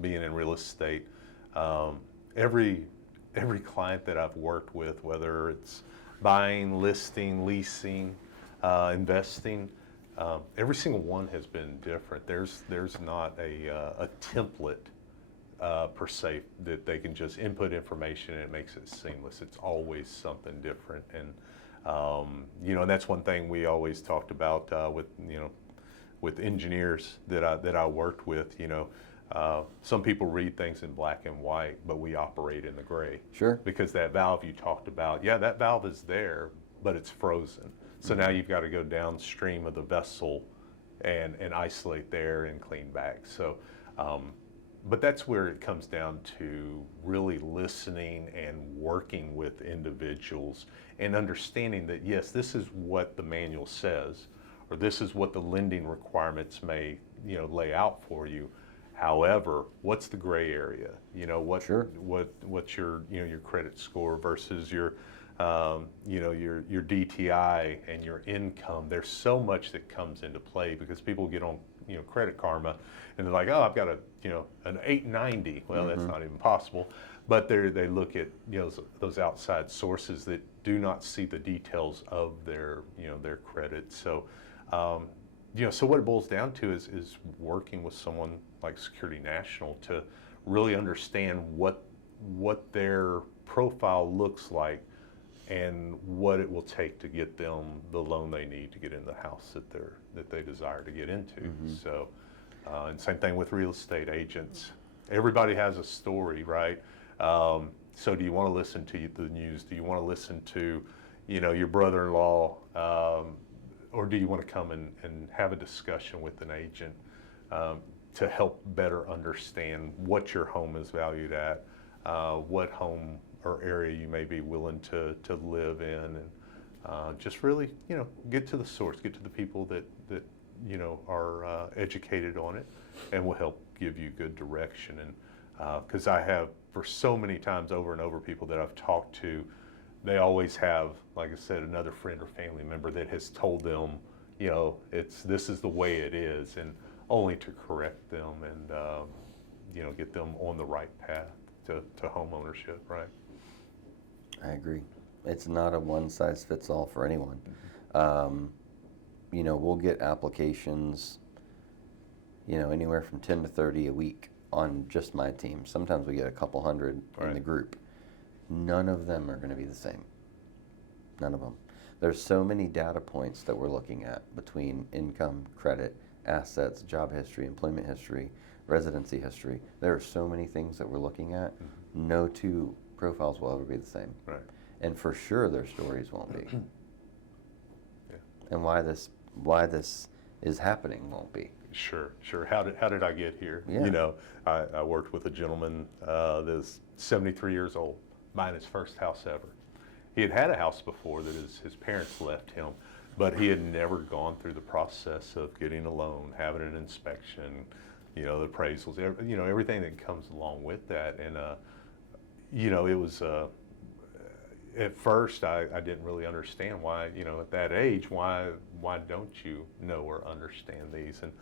being in real estate, every client that I've worked with, whether it's buying, listing, leasing, investing, every single one has been different. There's not a template per se that they can just input information and it makes it seamless. It's always something different, and and that's one thing we always talked about with engineers that I worked with. Some people read things in black and white, but we operate in the gray. Sure. Because that valve you talked about, that valve is there, but it's frozen. So now you've got to go downstream of the vessel and isolate there and clean back. So, but that's where it comes down to really listening and working with individuals and understanding that, yes, this is what the manual says, or this is what the lending requirements may, lay out for you. However, what's the gray area? What's your your credit score versus your your DTI and your income? There's so much that comes into play because people get on Credit Karma and they're like, oh, I've got an 890. Well, that's not even possible. But they look at those outside sources that do not see the details of their their credit. So so what it boils down to is working with someone like Security National to really understand what their profile looks like and what it will take to get them the loan they need to get in the house that they desire to get into. So, and same thing with real estate agents. Everybody has a story, right? So do you want to listen to the news? Do you want to listen to, your brother-in-law? Or do you want to come and have a discussion with an agent to help better understand what your home is valued at, what home or area you may be willing to live in, and just really, get to the source, get to the people that are educated on it and will help give you good direction. And because I have, for so many times over and over, people that I've talked to, they always have, like I said, another friend or family member that has told them, this is the way it is, and only to correct them and get them on the right path to home ownership, right? I agree. It's not a one size fits all for anyone. We'll get applications, anywhere from 10 to 30 a week on just my team. Sometimes we get a couple hundred in the group. None of them are going to be the same. None of them. There's so many data points that we're looking at between income, credit, assets, job history, employment history, residency history. There are so many things that we're looking at. No two profiles will ever be the same. Right. And for sure their stories won't be. Yeah. And why this is happening won't be. Sure. How did I get here? Yeah. I worked with a gentleman that's 73 years old, buying his first house ever. He had a house before that his parents left him, but he had never gone through the process of getting a loan, having an inspection, the appraisals, everything that comes along with that. And it was at first I didn't really understand why, at that age, why don't you know or understand these? And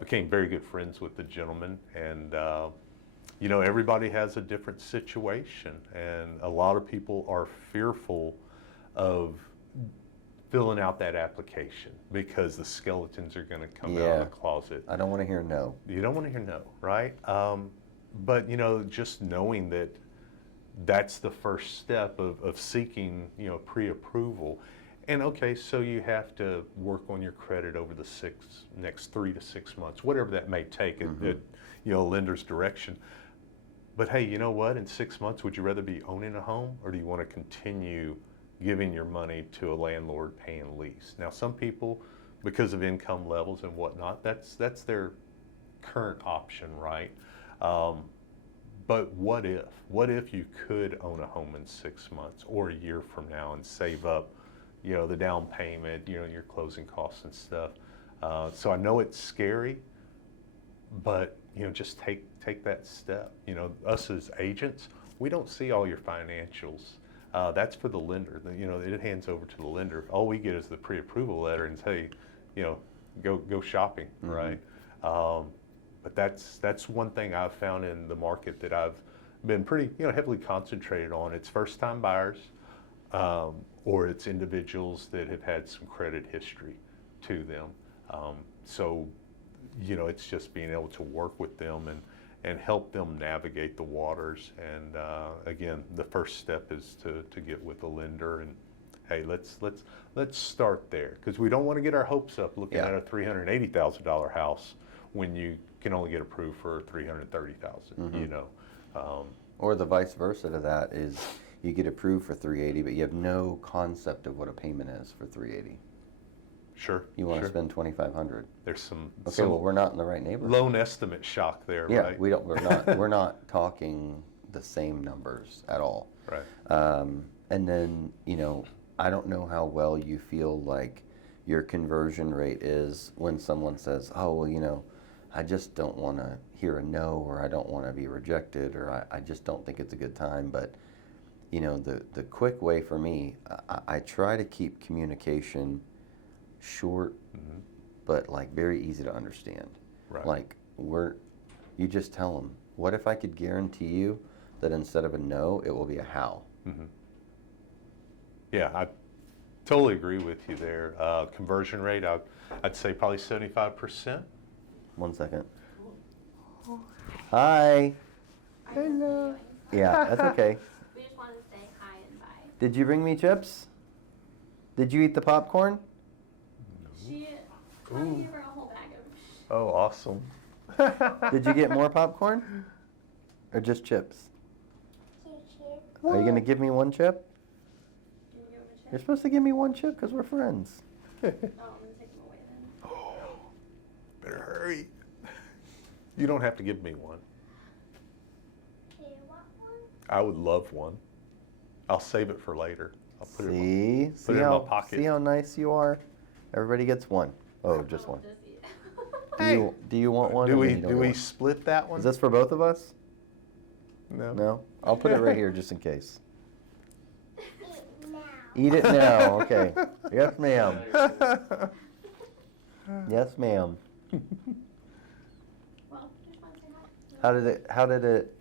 became very good friends with the gentleman. And everybody has a different situation, and a lot of people are fearful of filling out that application because the skeletons are going to come out of the closet. I don't want to hear no. You don't want to hear no, right? But just knowing that that's the first step of seeking, pre-approval. And okay, so you have to work on your credit over the next 3 to 6 months, whatever that may take at a lender's direction. But hey, you know what? In 6 months, would you rather be owning a home, or do you want to continue giving your money to a landlord paying lease? Now, some people, because of income levels and whatnot, that's their current option, right? But what if you could own a home in 6 months or a year from now and save up, the down payment, your closing costs and stuff? So I know it's scary, but just take that step. Us as agents, we don't see all your financials. That's for the lender. It hands over to the lender. All we get is the pre-approval letter and say, go shopping, right? But that's one thing I've found in the market that I've been pretty heavily concentrated on. It's first-time buyers, or it's individuals that have had some credit history to them. So it's just being able to work with them and help them navigate the waters. And again, the first step is to get with a lender, and hey, let's start there, because we don't want to get our hopes up looking at a $380,000 house when you can only get approved for $330,000. Or the vice versa to that is you get approved for $380,000, but you have no concept of what a payment is for $380,000. Sure. You want to spend $2,500. There's some well, we're not in the right neighborhood. Loan estimate shock there, right? We're not talking the same numbers at all. Right. And then, I don't know how well you feel like your conversion rate is when someone says, oh, well, I just don't want to hear a no, or I don't want to be rejected, or I just don't think it's a good time. But, the quick way for me, I try to keep communication short, but like very easy to understand. Right. Like you just tell them, what if I could guarantee you that instead of a no, it will be a how? Yeah, I totally agree with you there. Conversion rate, I'd say probably 75%. 1 second. Hi. Hello. Yeah, that's okay. We just want to say hi and bye. Did you bring me chips? Did you eat the popcorn? She gave her a whole bag of. Oh, awesome. Did you get more popcorn? Or just chips? Are you going to give me one chip? Can you give him a chip? You're supposed to give me one chip because we're friends. Oh, I'm going to take him away then. Better hurry. You don't have to give me one. Do you want one? I would love one. I'll save it for later. I'll put it in See my how pocket. See how nice you are? Everybody gets one. Oh, just one. Just eat. Do you want one? Do or we you don't do we want- split that one? Is this for both of us? No. No? I'll put it right here just in case. Now. Eat it now. Okay. Yes, ma'am. Yes, ma'am. Well, just want to say hi. How did it,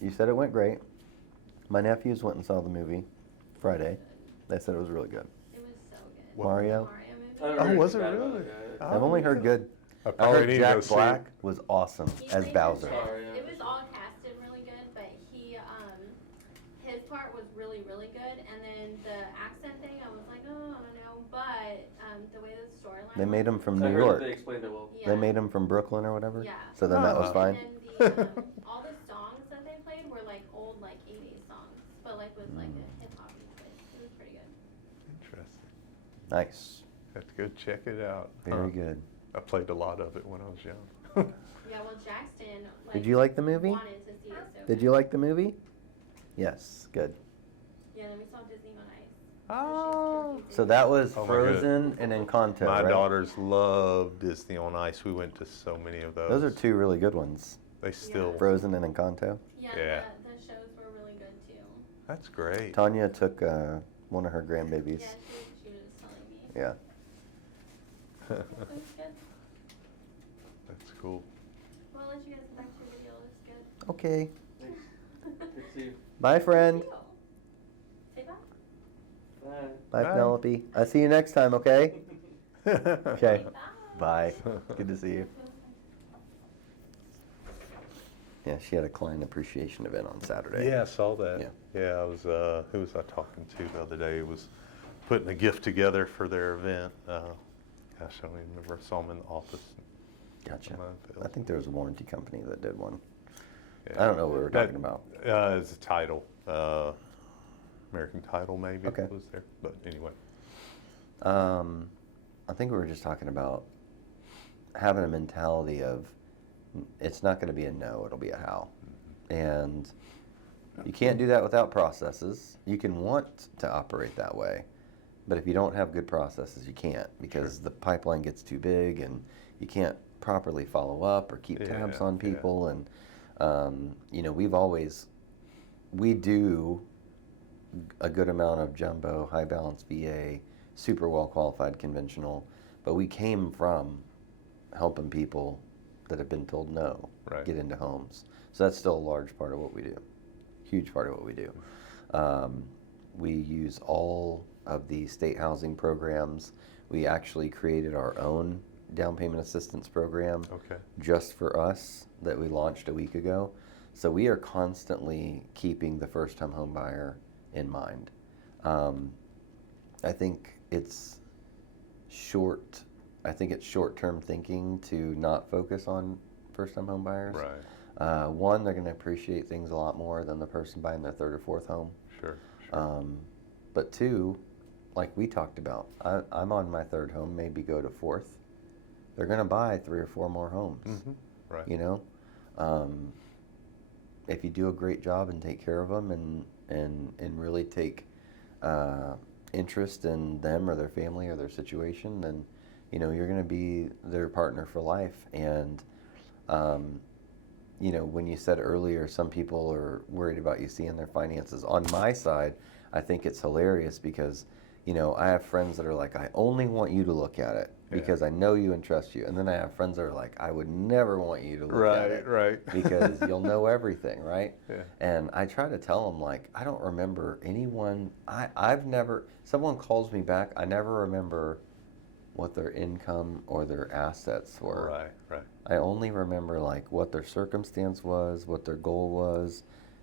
you said it went great. My nephews went and saw the movie Friday. They said it was really good. It was so good. What? Mario? Mario I movie. haven't heard was it anything bad really? about it, I've only heard good. I I probably heard need to go Jack see Black it. was awesome He as played Bowser. the chef. Sorry, It was all casted really good, but his part was really, really good. And then the accent thing, I was like, oh, I don't know. But the way the storyline. They made him from I New heard that York. they explained it well. Yeah. They made him from Brooklyn or whatever. Yeah. So then that was Oh. fine. And then all the songs that they played were like old, like 80s songs, but like with like a hip hop twist. It was pretty good. Interesting. Nice. Have to go check it out. Very good. I played a lot of it when I was young. Yeah, well, Jackson. Like, Did you like the movie? Wanted to see it so Did you like the movie? Yes. Good. Yeah, then we saw Disney on Ice. Oh. So that was Oh my God. Frozen and Encanto, My right? daughters love Disney on Ice. We went to so many of those. Those are two really good ones. They still. Frozen and Encanto. Yeah, Yeah. The shows were really good too. That's great. Tanya took one of her grandbabies. Yeah, she was telling me. Yeah. It was good. That's cool. Well, I'll let you guys get back to your video. It was good. Okay. Good to see you. Bye, friend. Thank you. Say bye. Bye. Bye, Bye. Penelope. I'll see you next time, okay? Okay. Say Bye. Good to see you. Yeah, she had a client appreciation event on Saturday. Yeah, I saw that. Yeah. Yeah, I was. Who was I talking to the other day? Was putting a gift together for their event. Gosh, I don't even remember. I saw them in the office. Gotcha. Something I think there was a warranty company that did one. Yeah. I don't know what we're That- talking about. It's a title. American Title maybe Okay. was there. But anyway. I think we were just talking about having a mentality of it's not going to be a no, it'll be a how. And you can't do that without processes. You can want to operate that way, but if you don't have good processes, you can't because Sure. the pipeline gets too big and you can't properly follow up or keep tabs Yeah, on yeah. people. And, you know, we do a good amount of jumbo, high balance VA, super well qualified conventional, but we came from helping people that have been told no Right. get into homes. So that's still a large part of what we do, huge part of what we do. We use all of the state housing programs. We actually created our own down payment assistance program Okay. just for us that we launched a week ago. So we are constantly keeping the first time home buyer in mind. I think it's short-term thinking to not focus on first-time home buyers. Right. One, they're going to appreciate things a lot more than the person buying their third or fourth home. Sure. Sure. But two, like we talked about, I'm on my third home, maybe go to fourth. They're going to buy 3 or 4 more homes. Mm-hmm. Right. You know, if you do a great job and take care of them and really take interest in them or their family or their situation, then you know you're going to be their partner for life. And you know, when you said earlier, some people are worried about you seeing their finances. On my side, I think it's hilarious because, you know, I have friends that are like, I only want you to look at it because I know you and trust you. And then I have friends that are like, I would never want you to look at it Right. because you'll know everything, right? Yeah. And I try to tell them, like, I don't remember anyone, I've never, someone calls me back, I never remember what their income or their assets were. Right. Right. I only remember like what their circumstance was, what their goal was.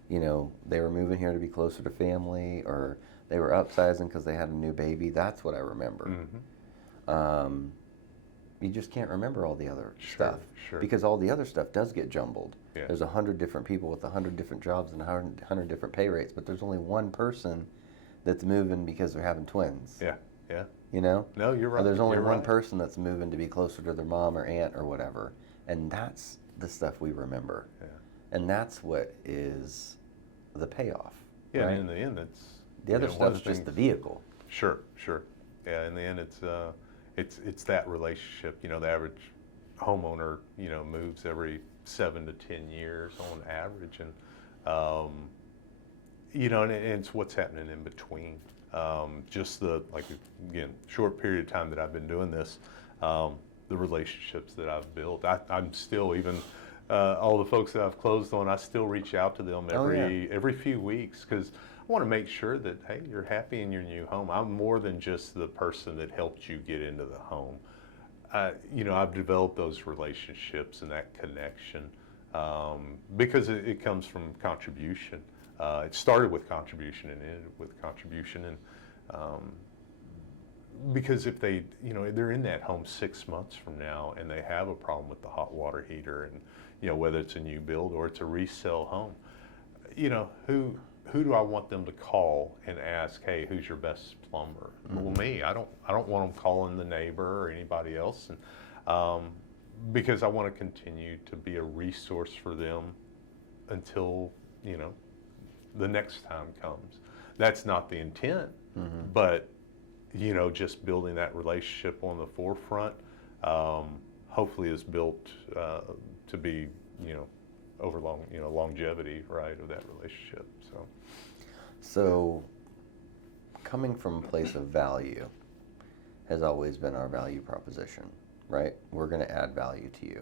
You know, they were moving here to be closer to family, or they were upsizing because they had a new baby. That's what I remember. Mm-hmm. You just can't remember all the other Sure, stuff sure. because all the other stuff does get jumbled. Yeah. There's 100 different people with 100 different jobs and 100 different pay rates, but there's only one person that's moving because they're having twins. Yeah. Yeah. You know? No, you're right. Or there's only You're one right. person that's moving to be closer to their mom or aunt or whatever. And that's the stuff we remember. Yeah. And that's what is the payoff. Yeah. right? And in the end, it's The other you know, one stuff's of the just the things- vehicle. Sure. Sure. Yeah. In the end, it's it's that relationship. You know, the average homeowner, you know, moves every 7 to 10 years on average, and you know, and it's what's happening in between. Just the, like, again, short period of time that I've been doing this, the relationships that I've built. I'm still, even all the folks that I've closed on, I still reach out to them every few weeks, because I want to make sure that, hey, you're happy in your new home. I'm more than just the person that helped you get into the home. You know, I've developed those relationships and that connection because it comes from contribution. It started with contribution and ended with contribution, and because if they, you know, they're in that home 6 months from now and they have a problem with the hot water heater, and you know, whether it's a new build or it's a resale home, you know, who do I want them to call and ask, hey, who's your best plumber? Well, me. I don't want them calling the neighbor or anybody else, and because I want to continue to be a resource for them until, you know, the next time comes. That's not the intent, but you know, just building that relationship on the forefront, hopefully is built to be, you know, over longevity, right, of that relationship. So coming from a place of value has always been our value proposition, right? We're going to add value to you.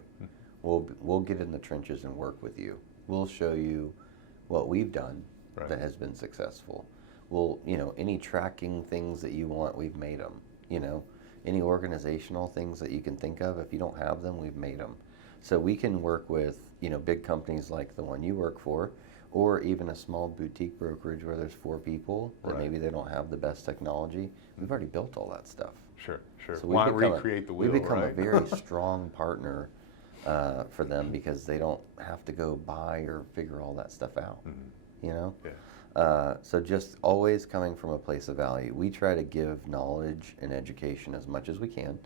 We'll get in the trenches and work with you. We'll show you what we've done that has been successful. We'll, you know, any tracking things that you want, we've made them. You know, any organizational things that you can think of, if you don't have them, we've made them. So we can work with, you know, big companies like the one you work for, or even a small boutique brokerage where there's 4 people, that maybe they don't have the best technology. We've already built all that stuff. Sure. So Why recreate the wheel, we become right? a very strong partner for them, because they don't have to go buy or figure all that stuff out. You know? Yeah. So just always coming from a place of value. We try to give knowledge and education as much as we can,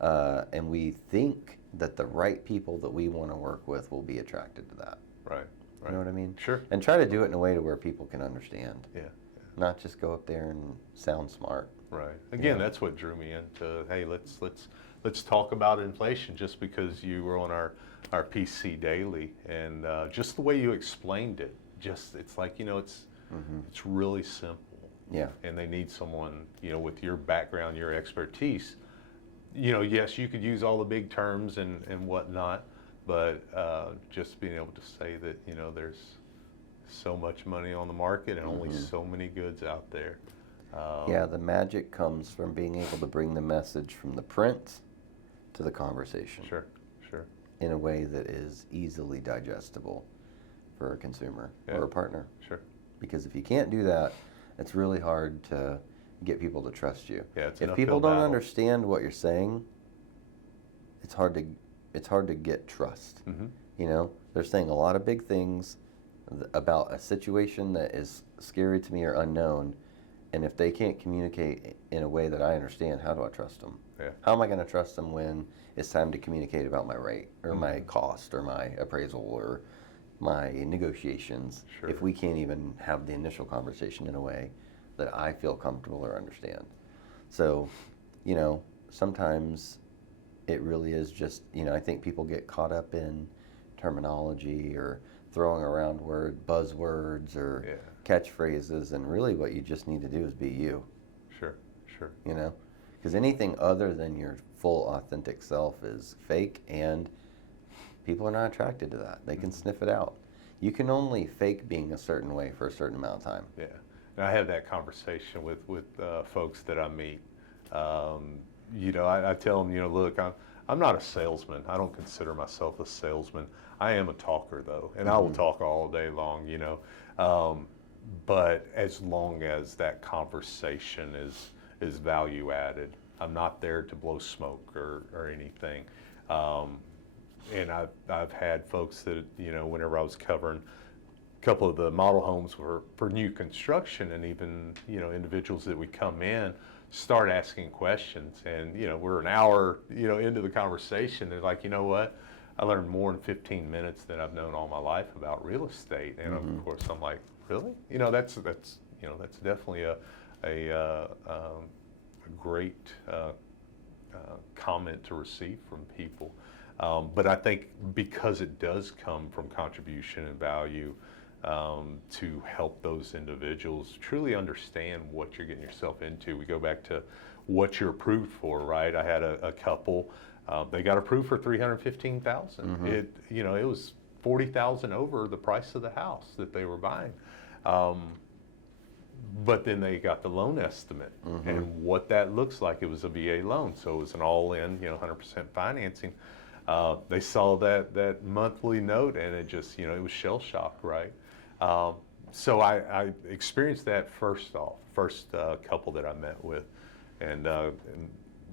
and we think that the right people that we want to work with will be attracted to that. Right. You know what I mean? Sure. And try to do it in a way to where people can understand. Yeah. Not just go up there and sound smart. Right. Again, that's what drew me into, hey, let's talk about inflation, just because you were on our PC daily, and just the way you explained it, just, it's like, you know, it's really simple. Yeah. And they need someone, you know, with your background, your expertise. You know, yes, you could use all the big terms and whatnot, but just being able to say that, you know, there's so much money on the market and only so many goods out there. Yeah, the magic comes from being able to bring the message from the print to the conversation. Sure. In a way that is easily digestible for a consumer or a partner. Sure. Because if you can't do that, it's really hard to get people to trust you. Yeah, it's if people don't understand what you're saying, it's hard to get trust. You know, they're saying a lot of big things about a situation that is scary to me or unknown, and if they can't communicate in a way that I understand, how do I trust them? Yeah. How am I going to trust them when it's time to communicate about my rate or my cost or my appraisal or my negotiations, if we can't even have the initial conversation in a way that I feel comfortable or understand? So, you know, sometimes it really is just, you know, I think people get caught up in terminology or throwing around buzzwords or catchphrases, and really what you just need to do is be you. Sure. You know, because anything other than your full authentic self is fake, and people are not attracted to that. They can sniff it out. You can only fake being a certain way for a certain amount of time. Yeah, and I have that conversation with folks that I meet. You know, I tell them, you know, look, I'm not a salesman. I don't consider myself a salesman. I am a talker, though, and I will talk all day long, you know. But as long as that conversation is value added, I'm not there to blow smoke or anything. And I've had folks that, you know, whenever I was covering a couple of the model homes for new construction, and even, you know, individuals that would come in start asking questions, and, you know, we're an hour, you know, into the conversation, they're like, you know what, I learned more in 15 minutes than I've known all my life about real estate. And of course I'm like, really? You know, that's you know, that's definitely a great comment to receive from people. But I think because it does come from contribution and value, to help those individuals truly understand what you're getting yourself into. We go back to what you're approved for, right? I had a couple, they got approved for $315,000. Mm-hmm. It was $40,000 over the price of the house that they were buying. But then they got the loan estimate, Mm-hmm. and what that looks like. It was a VA loan, so it was an all-in, 100% financing. They saw that monthly note, and it just, it was shell shock, right? So I experienced that first couple that I met with, and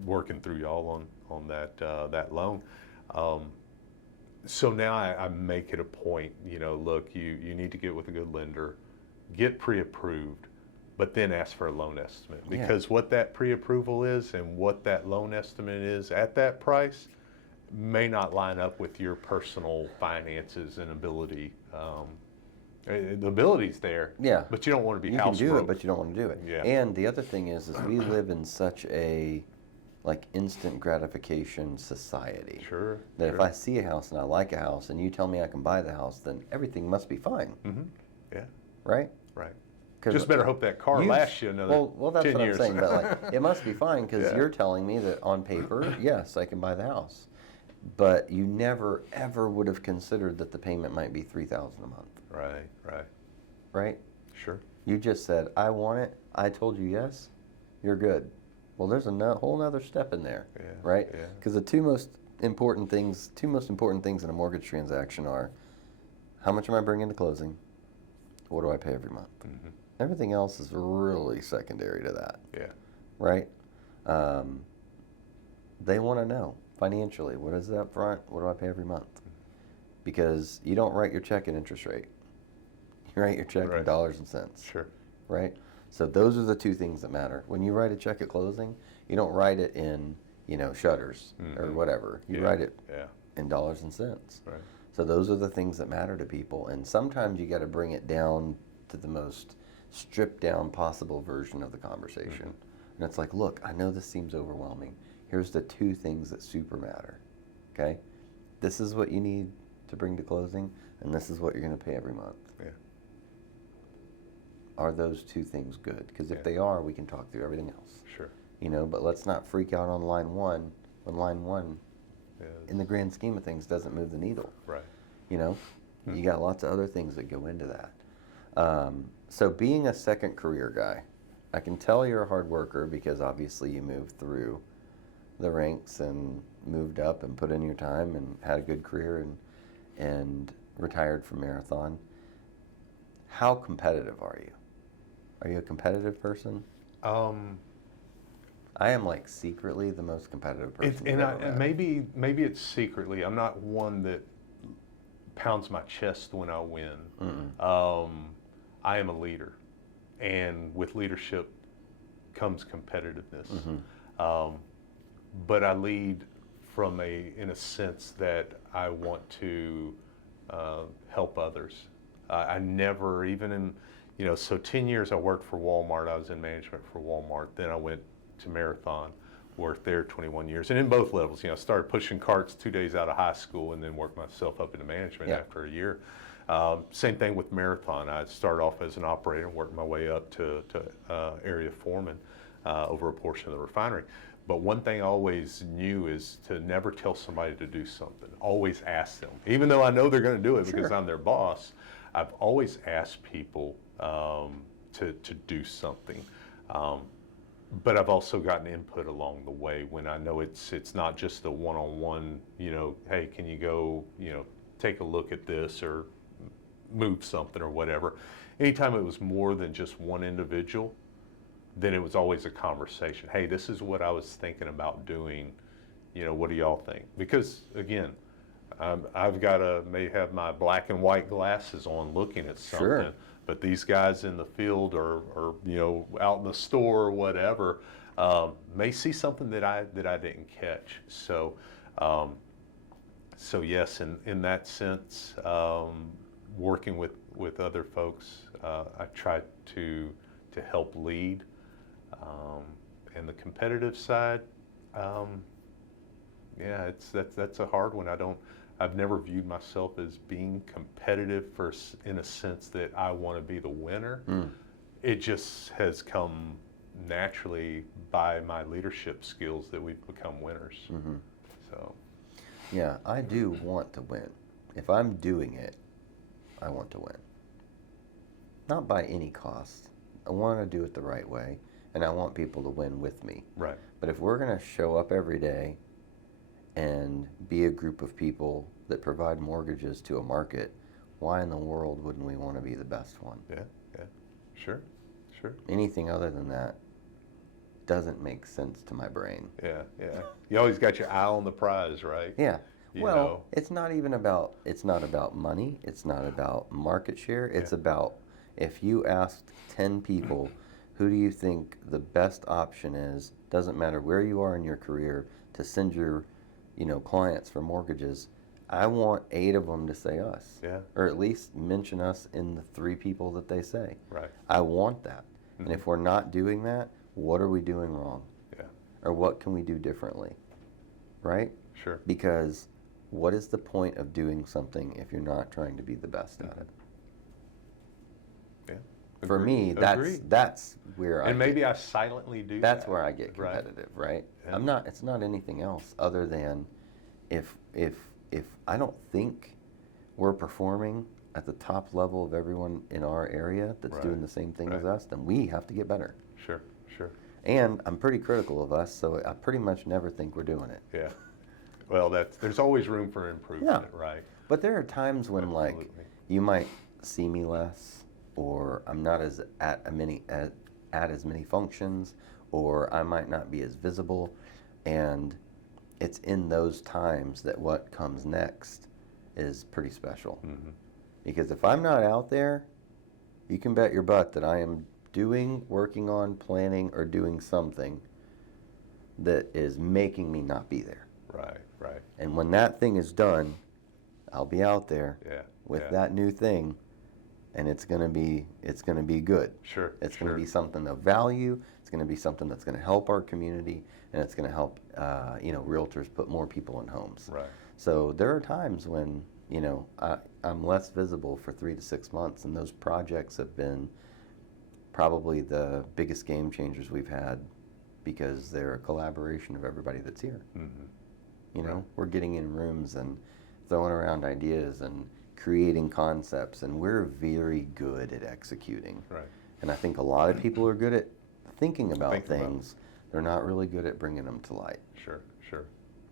working through y'all on that loan. So now I make it a point, look, you need to get with a good lender, get pre-approved, but then ask for a loan estimate, because what that pre-approval is and what that loan estimate is at that price may not line up with your personal finances and ability. The ability's there, Yeah. but you don't want to be You house can do broke. it, but you don't want to do it. Yeah. And the other thing is we live in such a instant gratification society. Sure. That sure. if I see a house and I like a house and you tell me I can buy the house, then everything must be fine, Mm-hmm. Yeah. right? Right. 'Cause Just better hope that car you- lasts you another well, that's 10 what years. I'm saying. But it must be fine because Yeah. you're telling me that on paper, yes, I can buy the house, but you never ever would have considered that the payment might be $3,000 a month, Right. right? Sure. You just said I want it. I told you yes. You're good. Well, there's a whole nother step in there, Yeah. right? Yeah. Because the two most important things in a mortgage transaction are how much am I bringing to closing? What do I pay every month? Mm-hmm. Everything else is really secondary to that, Yeah. right? They want to know financially, what is it up front? What do I pay every month? Because you don't write your check in interest rate. You write your check in Right. dollars and cents, Sure. right? So those are the two things that matter. When you write a check at closing, you don't write it in, shutters or Mhm. whatever. You Yeah. write it Yeah. in dollars and cents. Right. So those are the things that matter to people. And sometimes you got to bring it down to the most stripped down possible version of the conversation. And it's like, look, I know this seems overwhelming. Here's the two things that super matter. Okay? This is what you need to bring to closing, and this is what you're going to pay every month. Yeah. Are those two things good? Because if Yeah. they are, we can talk through everything else. Sure. But let's not freak out on line one when line one, Yeah. in the grand scheme of things, doesn't move the needle. Right. You got lots of other things that go into that. So being a second career guy, I can tell you're a hard worker because obviously you moved through the ranks and moved up and put in your time and had a good career and retired from Marathon. How competitive are you? Are you a competitive person? I am secretly the most competitive person. And maybe it's secretly. I'm not one that pounds my chest when I win. I am a leader, and with leadership comes competitiveness. Mm-hmm. But I lead in a sense that I want to help others. I never, even in, so 10 years I worked for Walmart. I was in management for Walmart. Then I went to Marathon, worked there 21 years, and in both levels. I started pushing carts 2 days out of high school, and then worked myself up into management after a year. Same thing with Marathon. I started off as an operator and worked my way up to area foreman over a portion of the refinery. But one thing I always knew is to never tell somebody to do something. Always ask them. Even though I know they're going to do it because I'm their boss, I've always asked people to do something. But I've also gotten input along the way when I know it's not just a one-on-one, hey, can you go, take a look at this or move something or whatever. Anytime it was more than just one individual, then it was always a conversation. Hey, this is what I was thinking about doing. What do y'all think? Because again, I've may have my black and white glasses on looking at something, Sure. but these guys in the field or out in the store or whatever may see something that I didn't catch. So yes, in that sense, working with other folks, I try to help lead. And the competitive side, Um, yeah, that's a hard one. I've never viewed myself as being competitive in a sense that I want to be the winner. Mm. It just has come naturally by my leadership skills that we've become winners. Mm-hmm. So, Yeah, I do want to win. If I'm doing it, I want to win. Not by any cost. I want to do it the right way, and I want people to win with me. right. But if we're going to show up every day and be a group of people that provide mortgages to a market, why in the world wouldn't we want to be the best one? Yeah, yeah. Sure, sure. Anything other than that doesn't make sense to my brain. Yeah, yeah. You always got your eye on the prize, right? Yeah. You Well, know. it's not about money. It's not about market share. It's about, if you asked 10 people, who do you think the best option is, doesn't matter where you are in your career, to send your, clients for mortgages, I want 8 of them to say us. Yeah. Or at least mention us in the 3 people that they say. Right. I want that. Mhm. And if we're not doing that, what are we doing wrong? Yeah. Or what can we do differently? Right? Sure. Because what is the point of doing something if you're not trying to be the best at it? Yeah. For Agreed. me, Agreed. that's where I And maybe get, I silently do that's that. where I get Right. competitive, right? Yeah. It's not anything else other than if I don't think we're performing at the top level of everyone in our area that's Right. doing the same thing as Right. us, then we have to get better. Sure, sure. And I'm pretty critical of us, so I pretty much never think we're doing it. Yeah. Well, there's always room for improvement, Yeah. right? But there are times when Absolutely. you might see me less, or I'm not as at as many functions, or I might not be as visible, and it's in those times that what comes next is pretty special. Mm-hmm. Because if I'm not out there, you can bet your butt that I am working on, planning, or doing something that is making me not be there. Right, right. And when that thing is done, I'll be out there Yeah. with yeah. that new thing, and it's gonna be good. Sure. It's sure. gonna be something of value. It's gonna be something that's gonna help our community, and it's gonna help realtors put more people in homes. Right. So there are times when I'm less visible for 3 to 6 months, and those projects have been probably the biggest game changers we've had because they're a collaboration of everybody that's here. Mm-hmm. Right. Right. We're getting in rooms and throwing around ideas and creating concepts, and we're very good at executing. Right. And I think a lot of people are good at thinking about Thinking about things. They're not really good at bringing them to light. Sure, sure.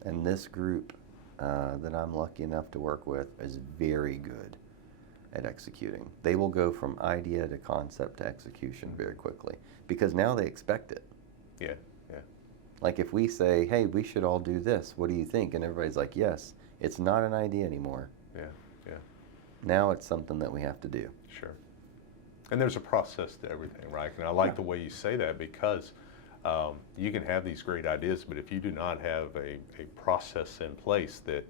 And this group that I'm lucky enough to work with is very good at executing. They will go from idea to concept to execution very quickly because now they expect it. Yeah, yeah. Like if we say, hey, we should all do this, what do you think? And everybody's like, yes, it's not an idea anymore. Yeah, yeah. Now it's something that we have to do. Sure. And there's a process to everything, right? And I like the way you say that because you can have these great ideas, but if you do not have a process in place that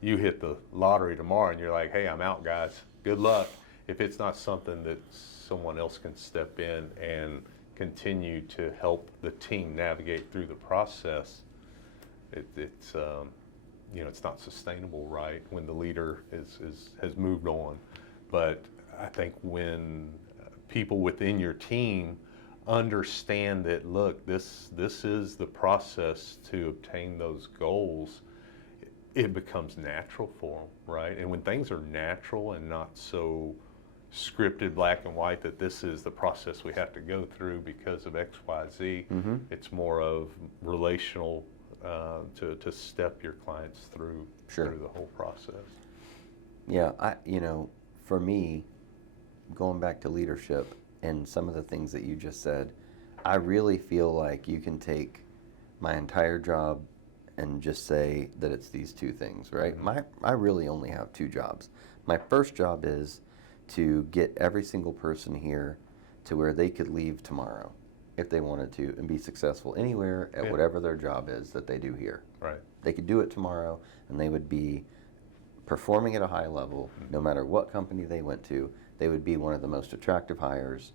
you hit the lottery tomorrow and you're like, hey, I'm out, guys, good luck. If it's not something that someone else can step in and continue to help the team navigate through the process, it's not sustainable, right? When the leader has moved on. But I think when people within your team understand that, look, this is the process to obtain those goals, it becomes natural for them, right? And when things are natural and not so scripted, black and white, that this is the process we have to go through because of X, Y, Z, it's more of relational to step your clients through the whole process. Yeah, for me, going back to leadership and some of the things that you just said, I really feel like you can take my entire job and just say that it's these 2 things, right? Mm-hmm. I really only have 2 jobs. My first job is to get every single person here to where they could leave tomorrow if they wanted to and be successful anywhere at whatever their job is that they do here. Right. They could do it tomorrow and they would be performing at a high level no matter what company they went to. They would be one of the most attractive hires,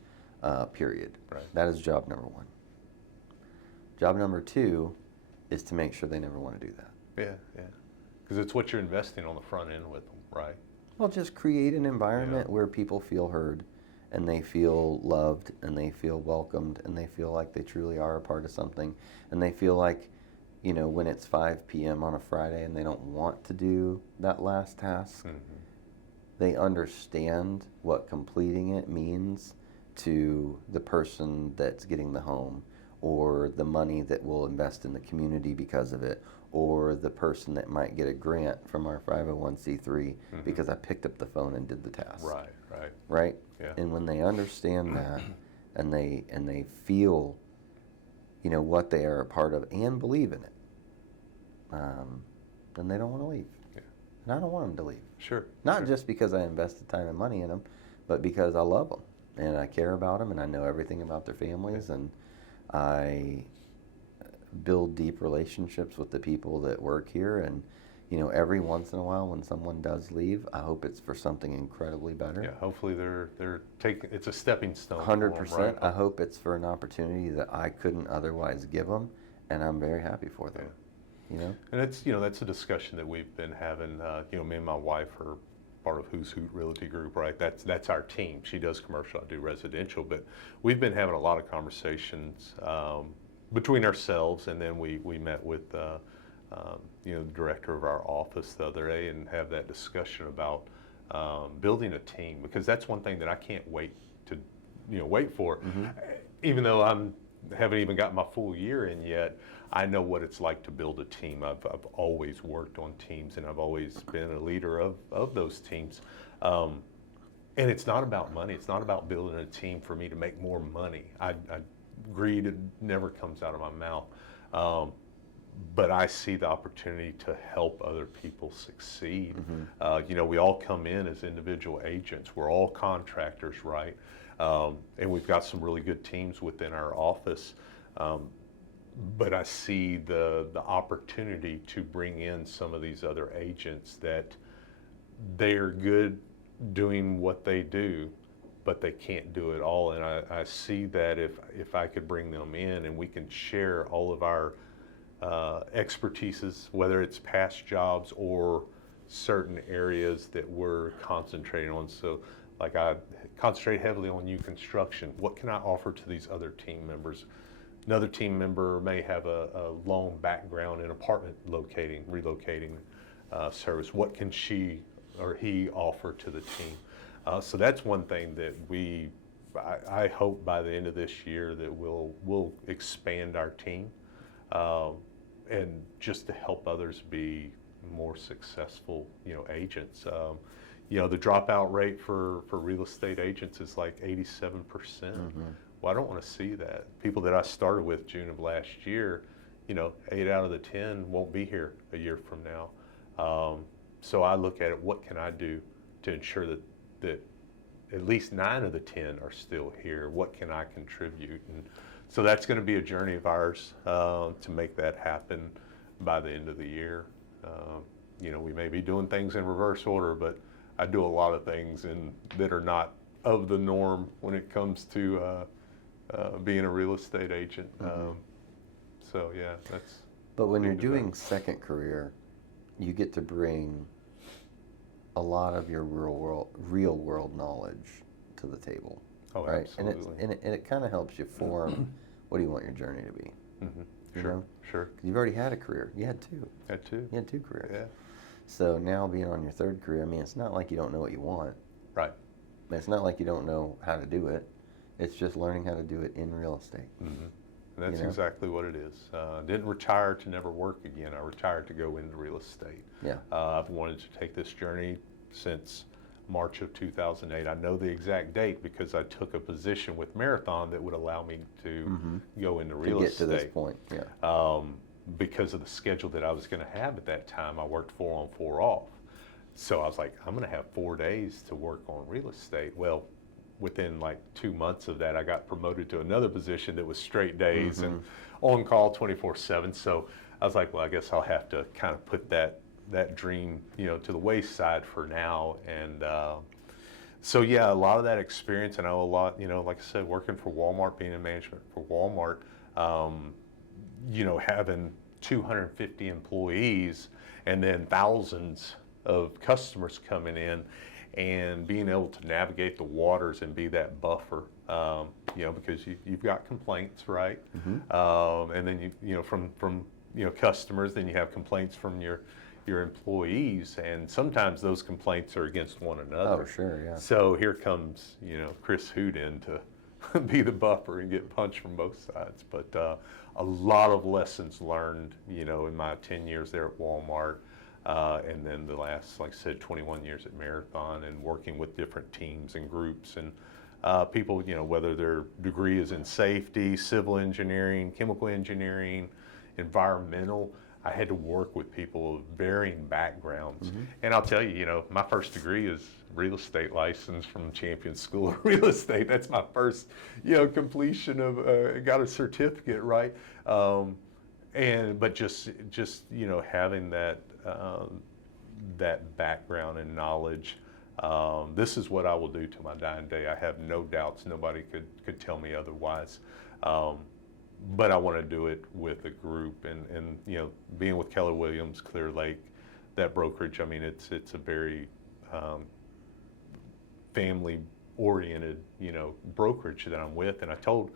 period. Right. That is job number 1. Job number 2 is to make sure they never want to do that. Yeah. Because it's what you're investing on the front end with them, right? Well, just create an environment where people feel heard and they feel loved and they feel welcomed and they feel like they truly are a part of something, and they feel like, you know, when it's 5 p.m. on a Friday and they don't want to do that last task, they understand what completing it means to the person that's getting the home, or the money that we'll invest in the community because of it, or the person that might get a grant from our 501c3 because I picked up the phone and did the task. Right? Yeah. And when they understand that and they feel, you know, what they are a part of and believe in it, then they don't want to leave. Yeah. And I don't want them to leave. Sure. Not just because I invested time and money in them, but because I love them and I care about them and I know everything about their families, and I build deep relationships with the people that work here. And, you know, every once in a while when someone does leave, I hope it's for something incredibly better. Yeah, hopefully they're taking, it's a stepping stone. 100%. Right? I hope it's for an opportunity that I couldn't otherwise give them, and I'm very happy for them. Yeah. You know? And it's, you know, that's a discussion that we've been having. You know, me and my wife are part of Hoot Realty Group, right? That's our team. She does commercial, I do residential, but we've been having a lot of conversations between ourselves, and then we met with you know, the director of our office the other day and have that discussion about building a team, because that's one thing that I can't wait to, you know, wait for. Even though haven't even got my full year in yet, I know what it's like to build a team. I've always worked on teams, and I've always been a leader of those teams. And it's not about money. It's not about building a team for me to make more money. Greed never comes out of my mouth. But I see the opportunity to help other people succeed. You know, we all come in as individual agents. We're all contractors, right? And we've got some really good teams within our office. But I see the opportunity to bring in some of these other agents that they're good doing what they do, but they can't do it all. And I see that if I could bring them in and we can share all of our expertises, whether it's past jobs or certain areas that we're concentrating on. So like I concentrate heavily on new construction. What can I offer to these other team members? Another team member may have a long background in apartment relocating service. What can she or he offer to the team? So that's one thing that I hope by the end of this year that we'll expand our team, and just to help others be more successful, you know, agents. You know, the dropout rate for real estate agents is like 87%. Well, I don't want to see that. People that I started with June of last year, you know, 8 out of the 10 won't be here a year from now. So I look at it, what can I do to ensure that at least 9 of the 10 are still here? What can I contribute? And so that's going to be a journey of ours to make that happen by the end of the year. You know, we may be doing things in reverse order, but I do a lot of things that are not of the norm when it comes to being a real estate agent. So yeah, that's. But when you're doing second career, you get to bring a lot of your real world knowledge to the table. Oh, right? absolutely. And it kind of helps you form what do you want your journey to be. Sure. 'Cause you've already had a career. You had two. Had two. You had 2 careers. Yeah. So now being on your 3rd career, I mean, it's not like you don't know what you want. Right. It's not like you don't know how to do it. It's just learning how to do it in real estate. And that's You know? exactly what it is. Didn't retire to never work again. I retired to go into real estate. Yeah. I've wanted to take this journey since March of 2008. I know the exact date because I took a position with Marathon that would allow me to go into real to get estate. to this point, yeah. Because of the schedule that I was going to have at that time, I worked 4 on 4 off. So I was like, I'm going to have 4 days to work on real estate. Well, within like 2 months of that, I got promoted to another position that was straight days and on call 24/7. So I was like, well, I guess I'll have to kind of put that dream, you know, to the wayside for now. And so yeah, a lot of that experience, and I know a lot, you know, like I said, working for Walmart, being in management for Walmart, you know, having 250 employees and then thousands of customers coming in, and being able to navigate the waters and be that buffer, because you've got complaints, right? And then from customers, then you have complaints from your employees, and sometimes those complaints are against one another. Oh, sure, yeah. So here comes Chris Hoot in to be the buffer and get punched from both sides. But a lot of lessons learned, in my 10 years there at Walmart, and then the last, like I said, 21 years at Marathon, and working with different teams and groups and people, whether their degree is in safety, civil engineering, chemical engineering, environmental. I had to work with people of varying backgrounds. And I'll tell you, my first degree is real estate license from Champion School of Real Estate. That's my first, completion of, got a certificate, right? But just having that, that background and knowledge, this is what I will do to my dying day. I have no doubts. Nobody could tell me otherwise. But I want to do it with a group, and being with Keller Williams, Clear Lake, that brokerage. I mean, it's a very family-oriented, brokerage that I'm with. And I told,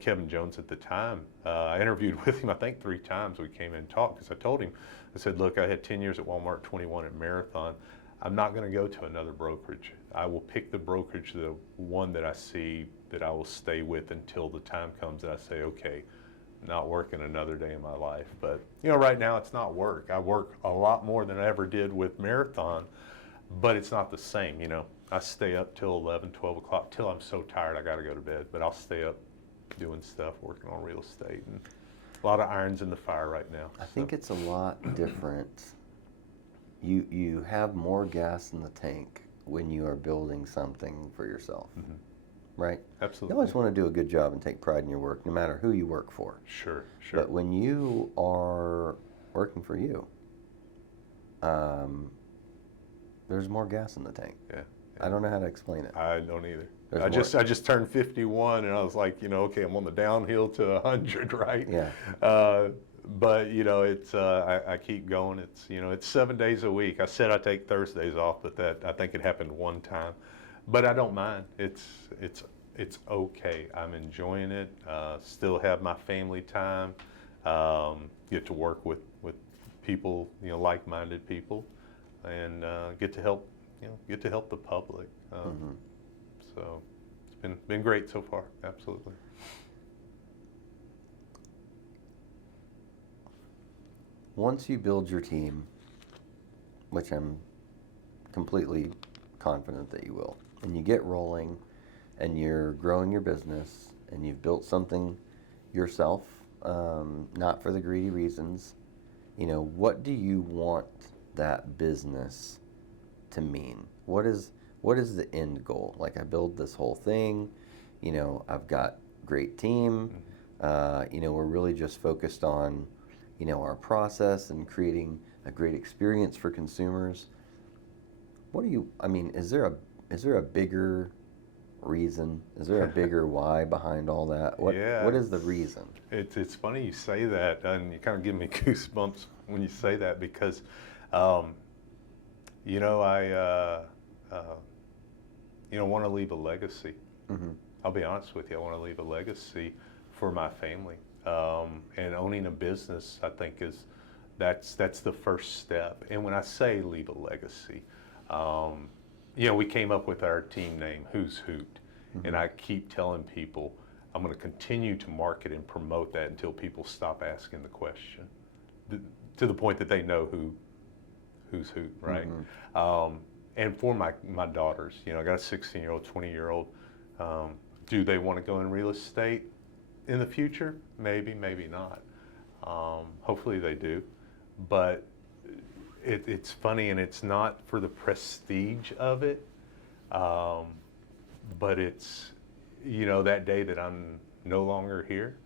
Kevin Jones at the time, I interviewed with him, I think 3 times. We came in and talked, because I told him, I said, look, I had 10 years at Walmart, 21 at Marathon. I'm not going to go to another brokerage. I will pick the brokerage, the one that I see that I will stay with until the time comes that I say, okay, not working another day in my life. But, right now it's not work. I work a lot more than I ever did with Marathon, but it's not the same. I stay up till 11, 12 o'clock till I'm so tired I got to go to bed. But I'll stay up doing stuff, working on real estate, and a lot of irons in the fire right now. I think it's a lot different. You have more gas in the tank when you are building something for yourself, right? Absolutely. You always want to do a good job and take pride in your work, no matter who you work for. Sure. But when you are working for you, there's more gas in the tank. Yeah. I don't know how to explain it. I don't either. There's I just turned 51, and I was like, okay, I'm on the downhill to 100, right? Yeah. But it's I keep going. It's 7 days a week. I said I take Thursdays off, but I think it happened one time. But I don't mind. It's okay. I'm enjoying it. Still have my family time. Get to work with people, like-minded people, and get to help the public. So it's been great so far. Absolutely. Once you build your team, which I'm completely confident that you will, and you get rolling and you're growing your business and you've built something yourself, not for the greedy reasons, what do you want that business to mean? What is the end goal? Like, I build this whole thing, I've got great team, we're really just focused on our process and creating a great experience for consumers. Is there a bigger reason? Is there a bigger why behind all that? What is the reason? It's funny you say that, and you kind of give me goosebumps when you say that, because, I want to leave a legacy. I'll be honest with you. I want to leave a legacy for my family. And owning a business, I think, that's the first step. And when I say leave a legacy, we came up with our team name, Who's Hoot. And I keep telling people I'm going to continue to market and promote that until people stop asking the question, to the point that they know who's Hoot, right? And for my daughters, I got a 16-year-old, 20-year-old. Do they want to go in real estate in the future? Maybe, maybe not. Hopefully they do. But it's funny, and it's not for the prestige of it, but it's, that day that I'm no longer here,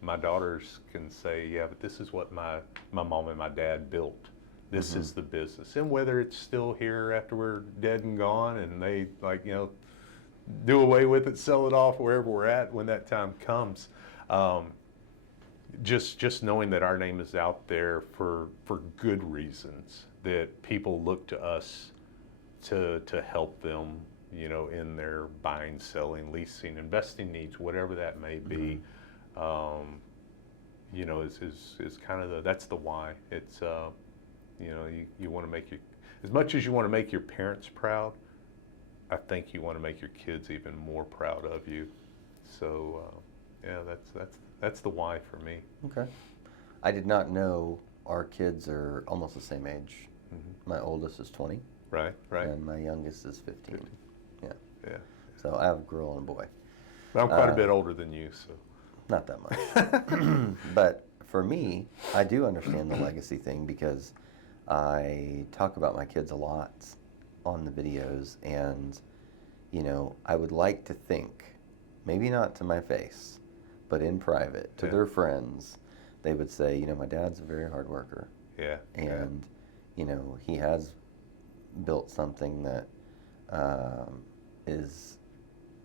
my daughters can say, yeah, but this is what my mom and my dad built. This is the business. And whether it's still here after we're dead and gone, and they, do away with it, sell it off wherever we're at when that time comes, just knowing that our name is out there for good reasons, that people look to us to help them, in their buying, selling, leasing, investing needs, whatever that may be. Is kind of that's the why. It's you want to make your, as much as you want to make your parents proud, I think you want to make your kids even more proud of you. So yeah, that's the why for me. Okay. I did not know our kids are almost the same age. Mm-hmm. My oldest is 20. Right. And my youngest is 15. Yeah. Yeah. So I have a girl and a boy. But I'm quite a bit older than you, so. Not that much. But for me, I do understand the legacy thing because I talk about my kids a lot on the videos, and I would like to think, maybe not to my face, but in private, to their friends, they would say, my dad's a very hard worker. Yeah. And, he has built something that is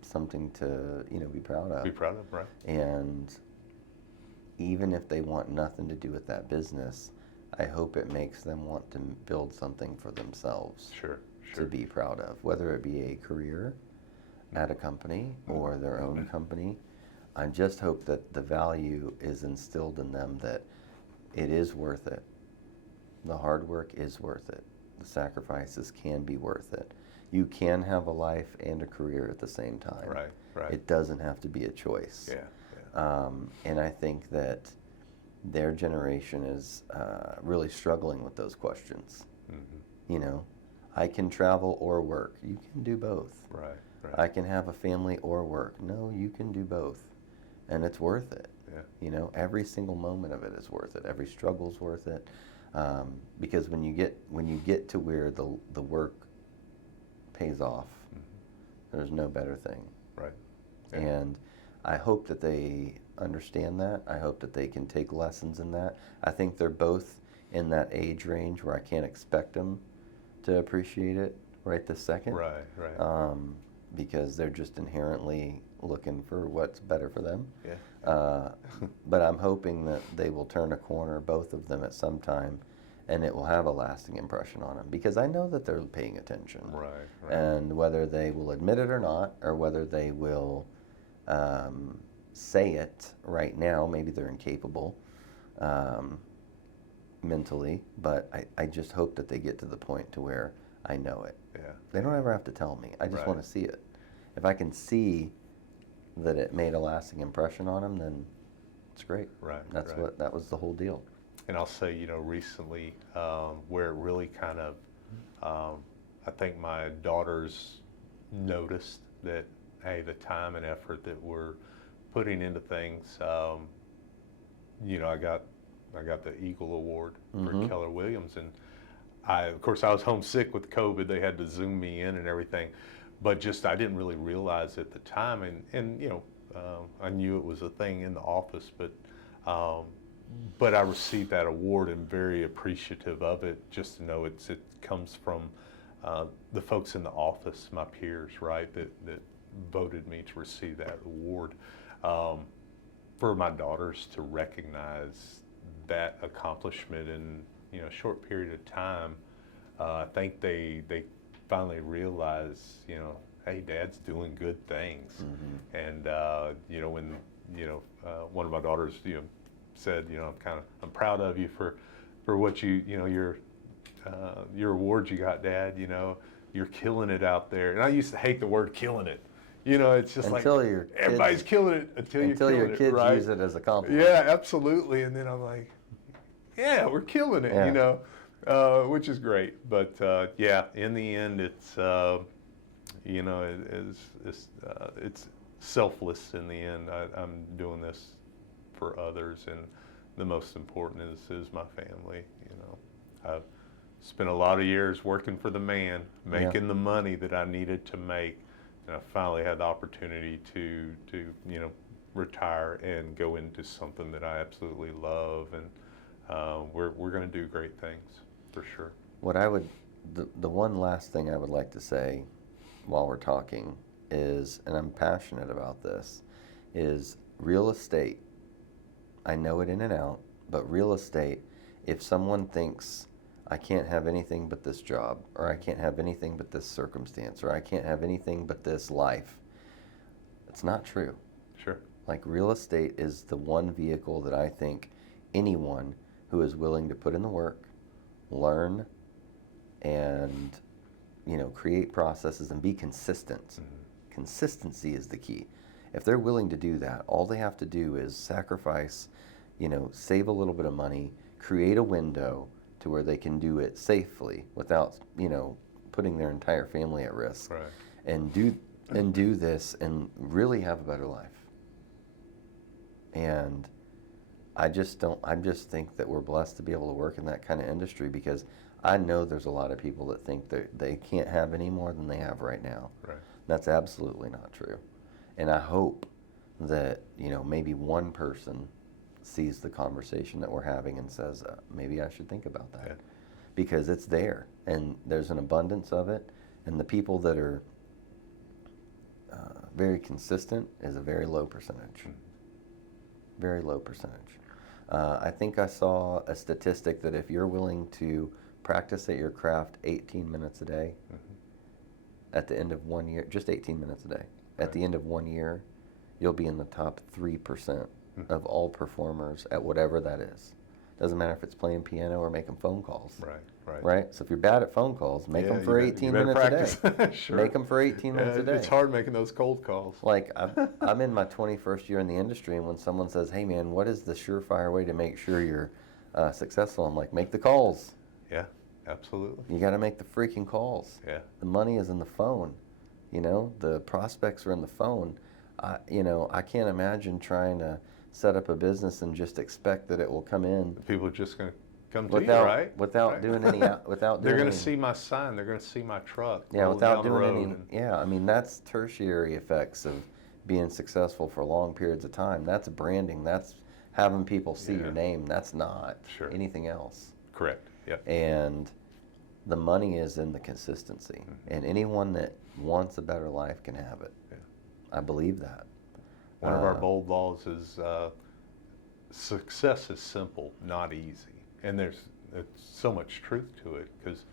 something to, be proud of. Be proud of, right? And even if they want nothing to do with that business, I hope it makes them want to build something for themselves. Sure. To be proud of, whether it be a career at a company or their own company. I just hope that the value is instilled in them, that it is worth it. The hard work is worth it. The sacrifices can be worth it. You can have a life and a career at the same time. Right. It doesn't have to be a choice. Yeah. And I think that their generation is really struggling with those questions. Mm-hmm. I can travel or work. You can do both. Right. I can have a family or work. No, you can do both. And it's worth it. Yeah. Every single moment of it is worth it. Every struggle's worth it. Because when you get to where the work pays off, there's no better thing. Right. Yeah. And I hope that they understand that. I hope that they can take lessons in that. I think they're both in that age range where I can't expect them to appreciate it right this second. Right. Because they're just inherently looking for what's better for them. Yeah. But I'm hoping that they will turn a corner, both of them, at some time, and it will have a lasting impression on them, because I know that they're paying attention. Right. And whether they will admit it or not, or whether they will say it right now, maybe they're incapable mentally, but I just hope that they get to the point to where I know it. Yeah. They don't ever have to tell me. I just Right. want to see it. If I can see that it made a lasting impression on them, then it's great. Right. That was the whole deal. And I'll say, recently, where it really kind of, I think my daughters noticed that, hey, the time and effort that we're putting into things, I got the Eagle Award for Keller Williams, and of course, I was homesick with COVID. They had to Zoom me in and everything, but I didn't really realize at the time, and I knew it was a thing in the office, but I received that award and very appreciative of it. Just to know it comes from the folks in the office, my peers, right, that voted me to receive that award. For my daughters to recognize that accomplishment in a short period of time, I think they finally realize, hey, Dad's doing good things. And when one of my daughters said, I'm proud of you for what your award you got, Dad. You're killing it out there. And I used to hate the word killing it. It's just everybody's killing it until your kids right? use it as a compliment. Yeah, absolutely. And then I'm like, yeah, we're killing it, which is great. But in the end, it's it's selfless. In the end, I'm doing this for others, and the most important is my family. I've spent a lot of years working for the man, making the money that I needed to make, and I finally had the opportunity to retire and go into something that I absolutely love, and we're going to do great things for sure. The one last thing I would like to say while we're talking is, and I'm passionate about this, is real estate I know it in and out, but real estate, if someone thinks I can't have anything but this job, or I can't have anything but this circumstance, or I can't have anything but this life, it's not true. Sure. Like, real estate is the one vehicle that I think anyone who is willing to put in the work, learn, and, you know, create processes and be consistent. Mm-hmm. Consistency is the key. If they're willing to do that, all they have to do is sacrifice, you know, save a little bit of money, create a window to where they can do it safely without, you know, putting their entire family at risk. Right. And do this and really have a better life. And I just think that we're blessed to be able to work in that kind of industry, because I know there's a lot of people that think that they can't have any more than they have right now. Right. That's absolutely not true. And I hope that, you know, maybe one person sees the conversation that we're having and says, maybe I should think about that. Yeah. Because it's there, and there's an abundance of it, and the people that are very consistent is a very low percentage. Very low percentage. I think I saw a statistic that if you're willing to practice at your craft 18 minutes a day, at the end of 1 year, just 18 minutes a day, at the end of 1 year, you'll be in the top 3% of all performers at whatever that is. Doesn't matter if it's playing piano or making phone calls. Right. Right. Right? So if you're bad at phone calls, make them for 18 minutes a day. Sure. Make them for 18 minutes a day. It's hard making those cold calls. Like, I'm in my 21st year in the industry, and when someone says, hey man, what is the surefire way to make sure you're successful? I'm like, make the calls. Yeah, absolutely. You got to make the freaking calls. Yeah. The money is in the phone. You know, the prospects are in the phone. You know, I can't imagine trying to set up a business and just expect that it will come in. People are just going to come to Without, you, right? without Right. doing any, without doing They're going any, to see my sign. They're going to see my truck. yeah, rolling without down the doing road any, and- yeah, I mean, that's tertiary effects of being successful for long periods of time. That's branding. That's having people see Yeah. your name. That's not Sure. anything else. Correct. Yep. And the money is in the consistency. And anyone that wants a better life can have it. Yeah. I believe that. One of our bold laws is success is simple, not easy. And there's so much truth to it, because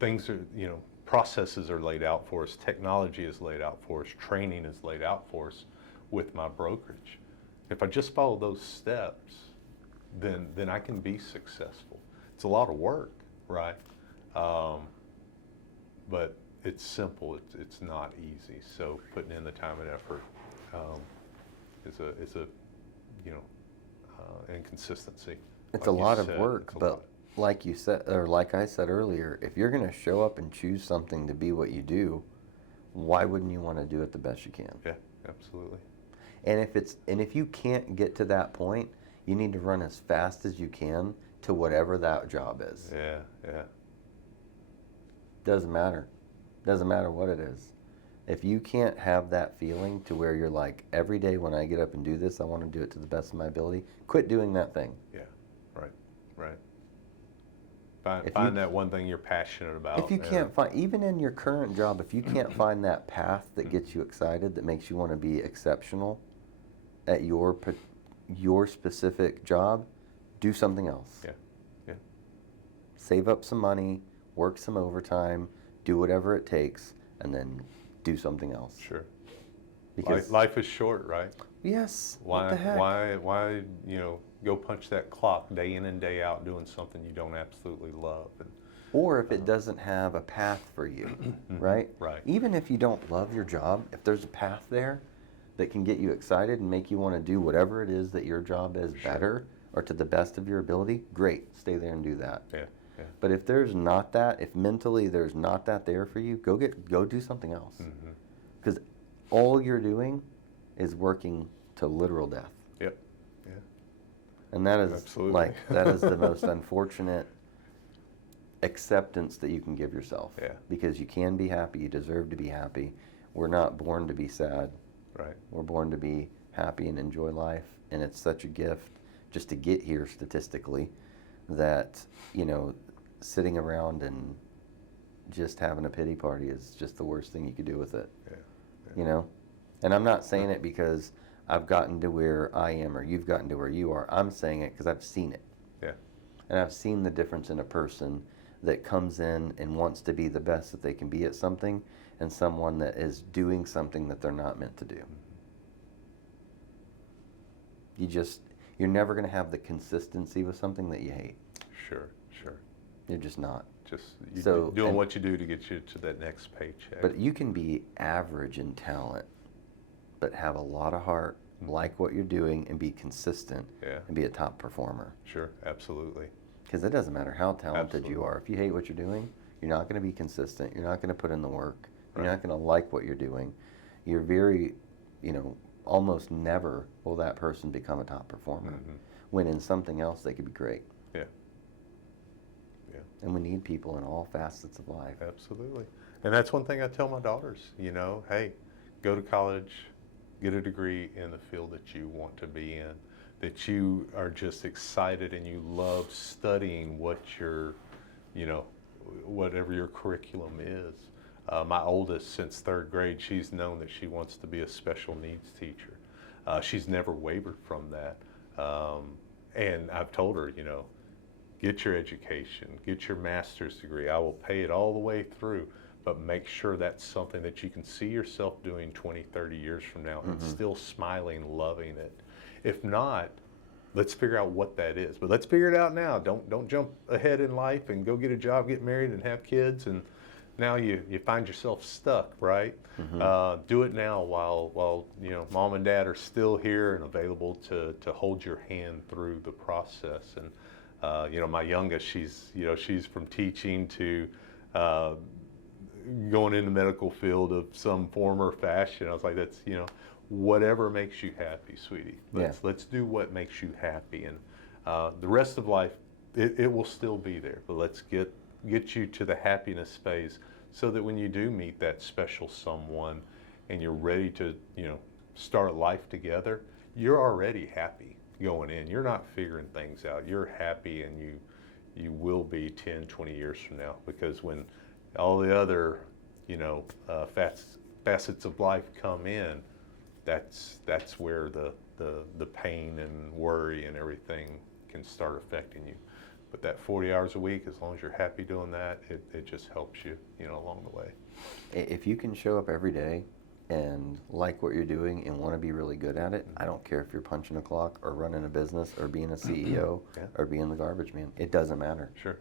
things are, you know, processes are laid out for us, technology is laid out for us, training is laid out for us with my brokerage. If I just follow those steps, then I can be successful. It's a lot of work, right? But it's simple. It's not easy. So putting in the time and effort is a you know, and consistency. It's Like a you lot of said, work, it's a but lot. like you said, or like I said earlier, if you're going to show up and choose something to be what you do, why wouldn't you want to do it the best you can? Yeah, absolutely. And if you can't get to that point, you need to run as fast as you can to whatever that job is. Yeah, yeah. Doesn't matter. Doesn't matter what it is. If you can't have that feeling to where you're like, every day when I get up and do this, I want to do it to the best of my ability, quit doing that thing. Yeah, right. If Find you- that one thing you're passionate about. If you can't find, even in your current job, if you can't find that path that gets you excited, that makes you want to be exceptional at your specific job, do something else. Yeah, yeah. Save up some money, work some overtime, do whatever it takes, and then do something else. Sure. Because Life is short, right? yes, Why, what the heck? why, you know, go punch that clock day in and day out doing something you don't absolutely love? And, Or if it doesn't have a path for you, right? Right. Even if you don't love your job, if there's a path there that can get you excited and make you want to do whatever it is that your job is Sure. better or to the best of your ability, great, stay there and do that. yeah, yeah. But if there's not that, if mentally there's not that there for you, go do something else. Mm-hmm. Because all you're doing is working to literal death. Yep. Yeah. And that is Absolutely. like, that is the most unfortunate acceptance that you can give yourself. Yeah. Because you can be happy, you deserve to be happy. We're not born to be sad. Right. We're born to be happy and enjoy life. And it's such a gift just to get here statistically that, you know, sitting around and just having a pity party is just the worst thing you could do with it. Yeah. You know? And I'm not saying it because I've gotten to where I am or you've gotten to where you are. I'm saying it because I've seen it. Yeah. And I've seen the difference in a person that comes in and wants to be the best that they can be at something and someone that is doing something that they're not meant to do. You're never going to have the consistency with something that you hate. Sure, sure. You're just not. Just you So, doing and- what you do to get you to that next paycheck. But you can be average in talent, but have a lot of heart, like what you're doing, and be consistent, Yeah. and be a top performer. Sure, absolutely. Because it doesn't matter how talented you Absolutely. are. If you hate what you're doing, you're not going to be consistent. You're not going to put in the work. You're Right. not going to like what you're doing. You're very, almost never will that person become a top performer. Mhm. When in something else, they could be great. Yeah. Yeah. And we need people in all facets of life. Absolutely. And that's one thing I tell my daughters, hey, go to college, get a degree in the field that you want to be in, that you are just excited and you love studying what whatever your curriculum is. My oldest, since third grade, she's known that she wants to be a special needs teacher. She's never wavered from that. And I've told her, get your education, get your master's degree. I will pay it all the way through, but make sure that's something that you can see yourself doing 20, 30 years from now and still smiling, loving it. If not, let's figure out what that is. But let's figure it out now. Don't jump ahead in life and go get a job, get married, and have kids, and now you find yourself stuck, right? Do it now while mom and dad are still here and available to hold your hand through the process. And my youngest, she's from teaching to going in the medical field of some form or fashion. I was like, that's whatever makes you happy, sweetie. Let's do what makes you happy, and the rest of life, it will still be there. But let's get you to the happiness phase, so that when you do meet that special someone, and you're ready to start life together, you're already happy going in. You're not figuring things out. You're happy, and you will be 10, 20 years from now, because when all the other facets of life come in, that's where the pain and worry and everything can start affecting you. But that 40 hours a week, as long as you're happy doing that, it just helps you, along the way. If you can show up every day and like what you're doing and want to be really good at it, I don't care if you're punching a clock or running a business or being a CEO or being the garbage man. It doesn't matter. Sure.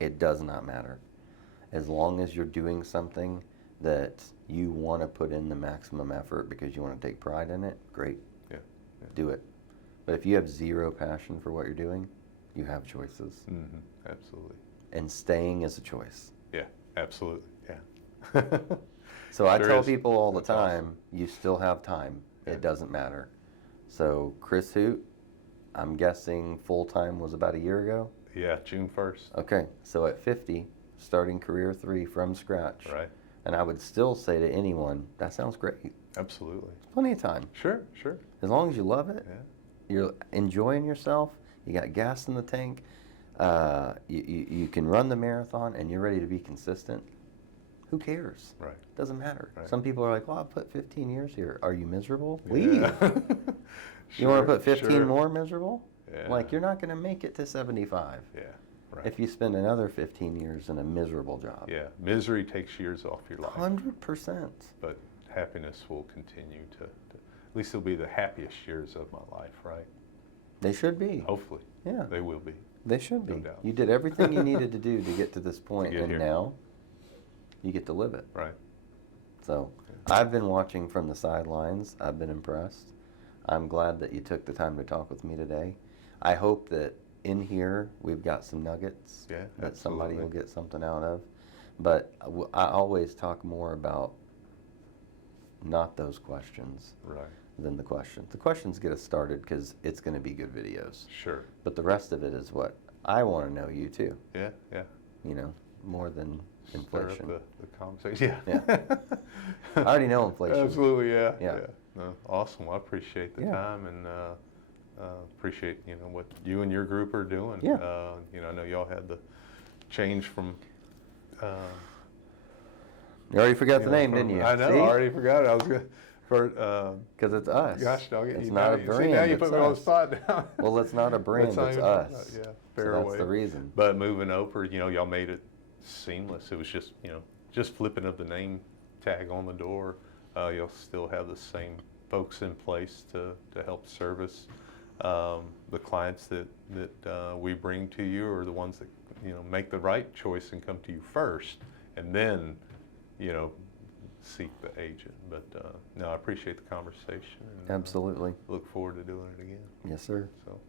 It does not matter. As long as you're doing something that you want to put in the maximum effort because you want to take pride in it, great. Yeah. Do it. But if you have zero passion for what you're doing, you have choices. Absolutely. And staying is a choice. Yeah, absolutely. Yeah. So I Sure tell is. people all the That's awesome. time, you still have time. Yeah. It doesn't matter. So Chris Hoot, I'm guessing full-time was about a year ago? Yeah, June 1st. Okay, so at 50, starting career 3 from scratch. Right. And I would still say to anyone, that sounds great. Absolutely. Plenty of time. Sure. As long as you love it, Yeah. you're enjoying yourself, you got gas in the tank, you can run the marathon, and you're ready to be consistent. Who cares? Right. Doesn't matter. Right. Some people are like, well, I put 15 years here. Are you miserable? Yeah. Leave. You want to put 15 sure. more miserable? Yeah. Like, you're not going to make it to 75 Yeah. Right. if you spend another 15 years in a miserable job. Yeah. Misery takes years off your life. 100%. But happiness will continue to at least it'll be the happiest years of my life, right? They should be. Hopefully. Yeah. They will be. They should be. No doubt. You did everything you needed to do to get to this point, get and here. now you get to live it. Right. So I've been watching from the sidelines. I've been impressed. I'm glad that you took the time to talk with me today. I hope that in here we've got some nuggets Yeah, that somebody will absolutely. get something out of. But I always talk more about not those questions Right. than the questions. The questions get us started because it's going to be good videos. Sure. But the rest of it is what I want to know you too, Yeah. more than Stir up inflation. the conversation. Yeah. I already know inflation. Absolutely. Yeah. Yeah. No, awesome. Well, I appreciate the Yeah. time and appreciate what you and your group are doing. Yeah. I know y'all had the change from. You already forgot the name, from- didn't you? I know. See? I already forgot it. I was For, Because it's us. gosh dog it, It's you not know, a brand. see, now you it's put me on the us. spot now. Well, it's not a brand, That's not it's even- us. Yeah, So fair that's away. the reason. But moving over, y'all made it seamless. It was just, just flipping of the name tag on the door. You'll still have the same folks in place to help service the clients that we bring to you, or the ones that, make the right choice and come to you first, and then, seek the agent. But no, I appreciate the conversation. And, Absolutely. look forward to doing it again. Yes, sir. So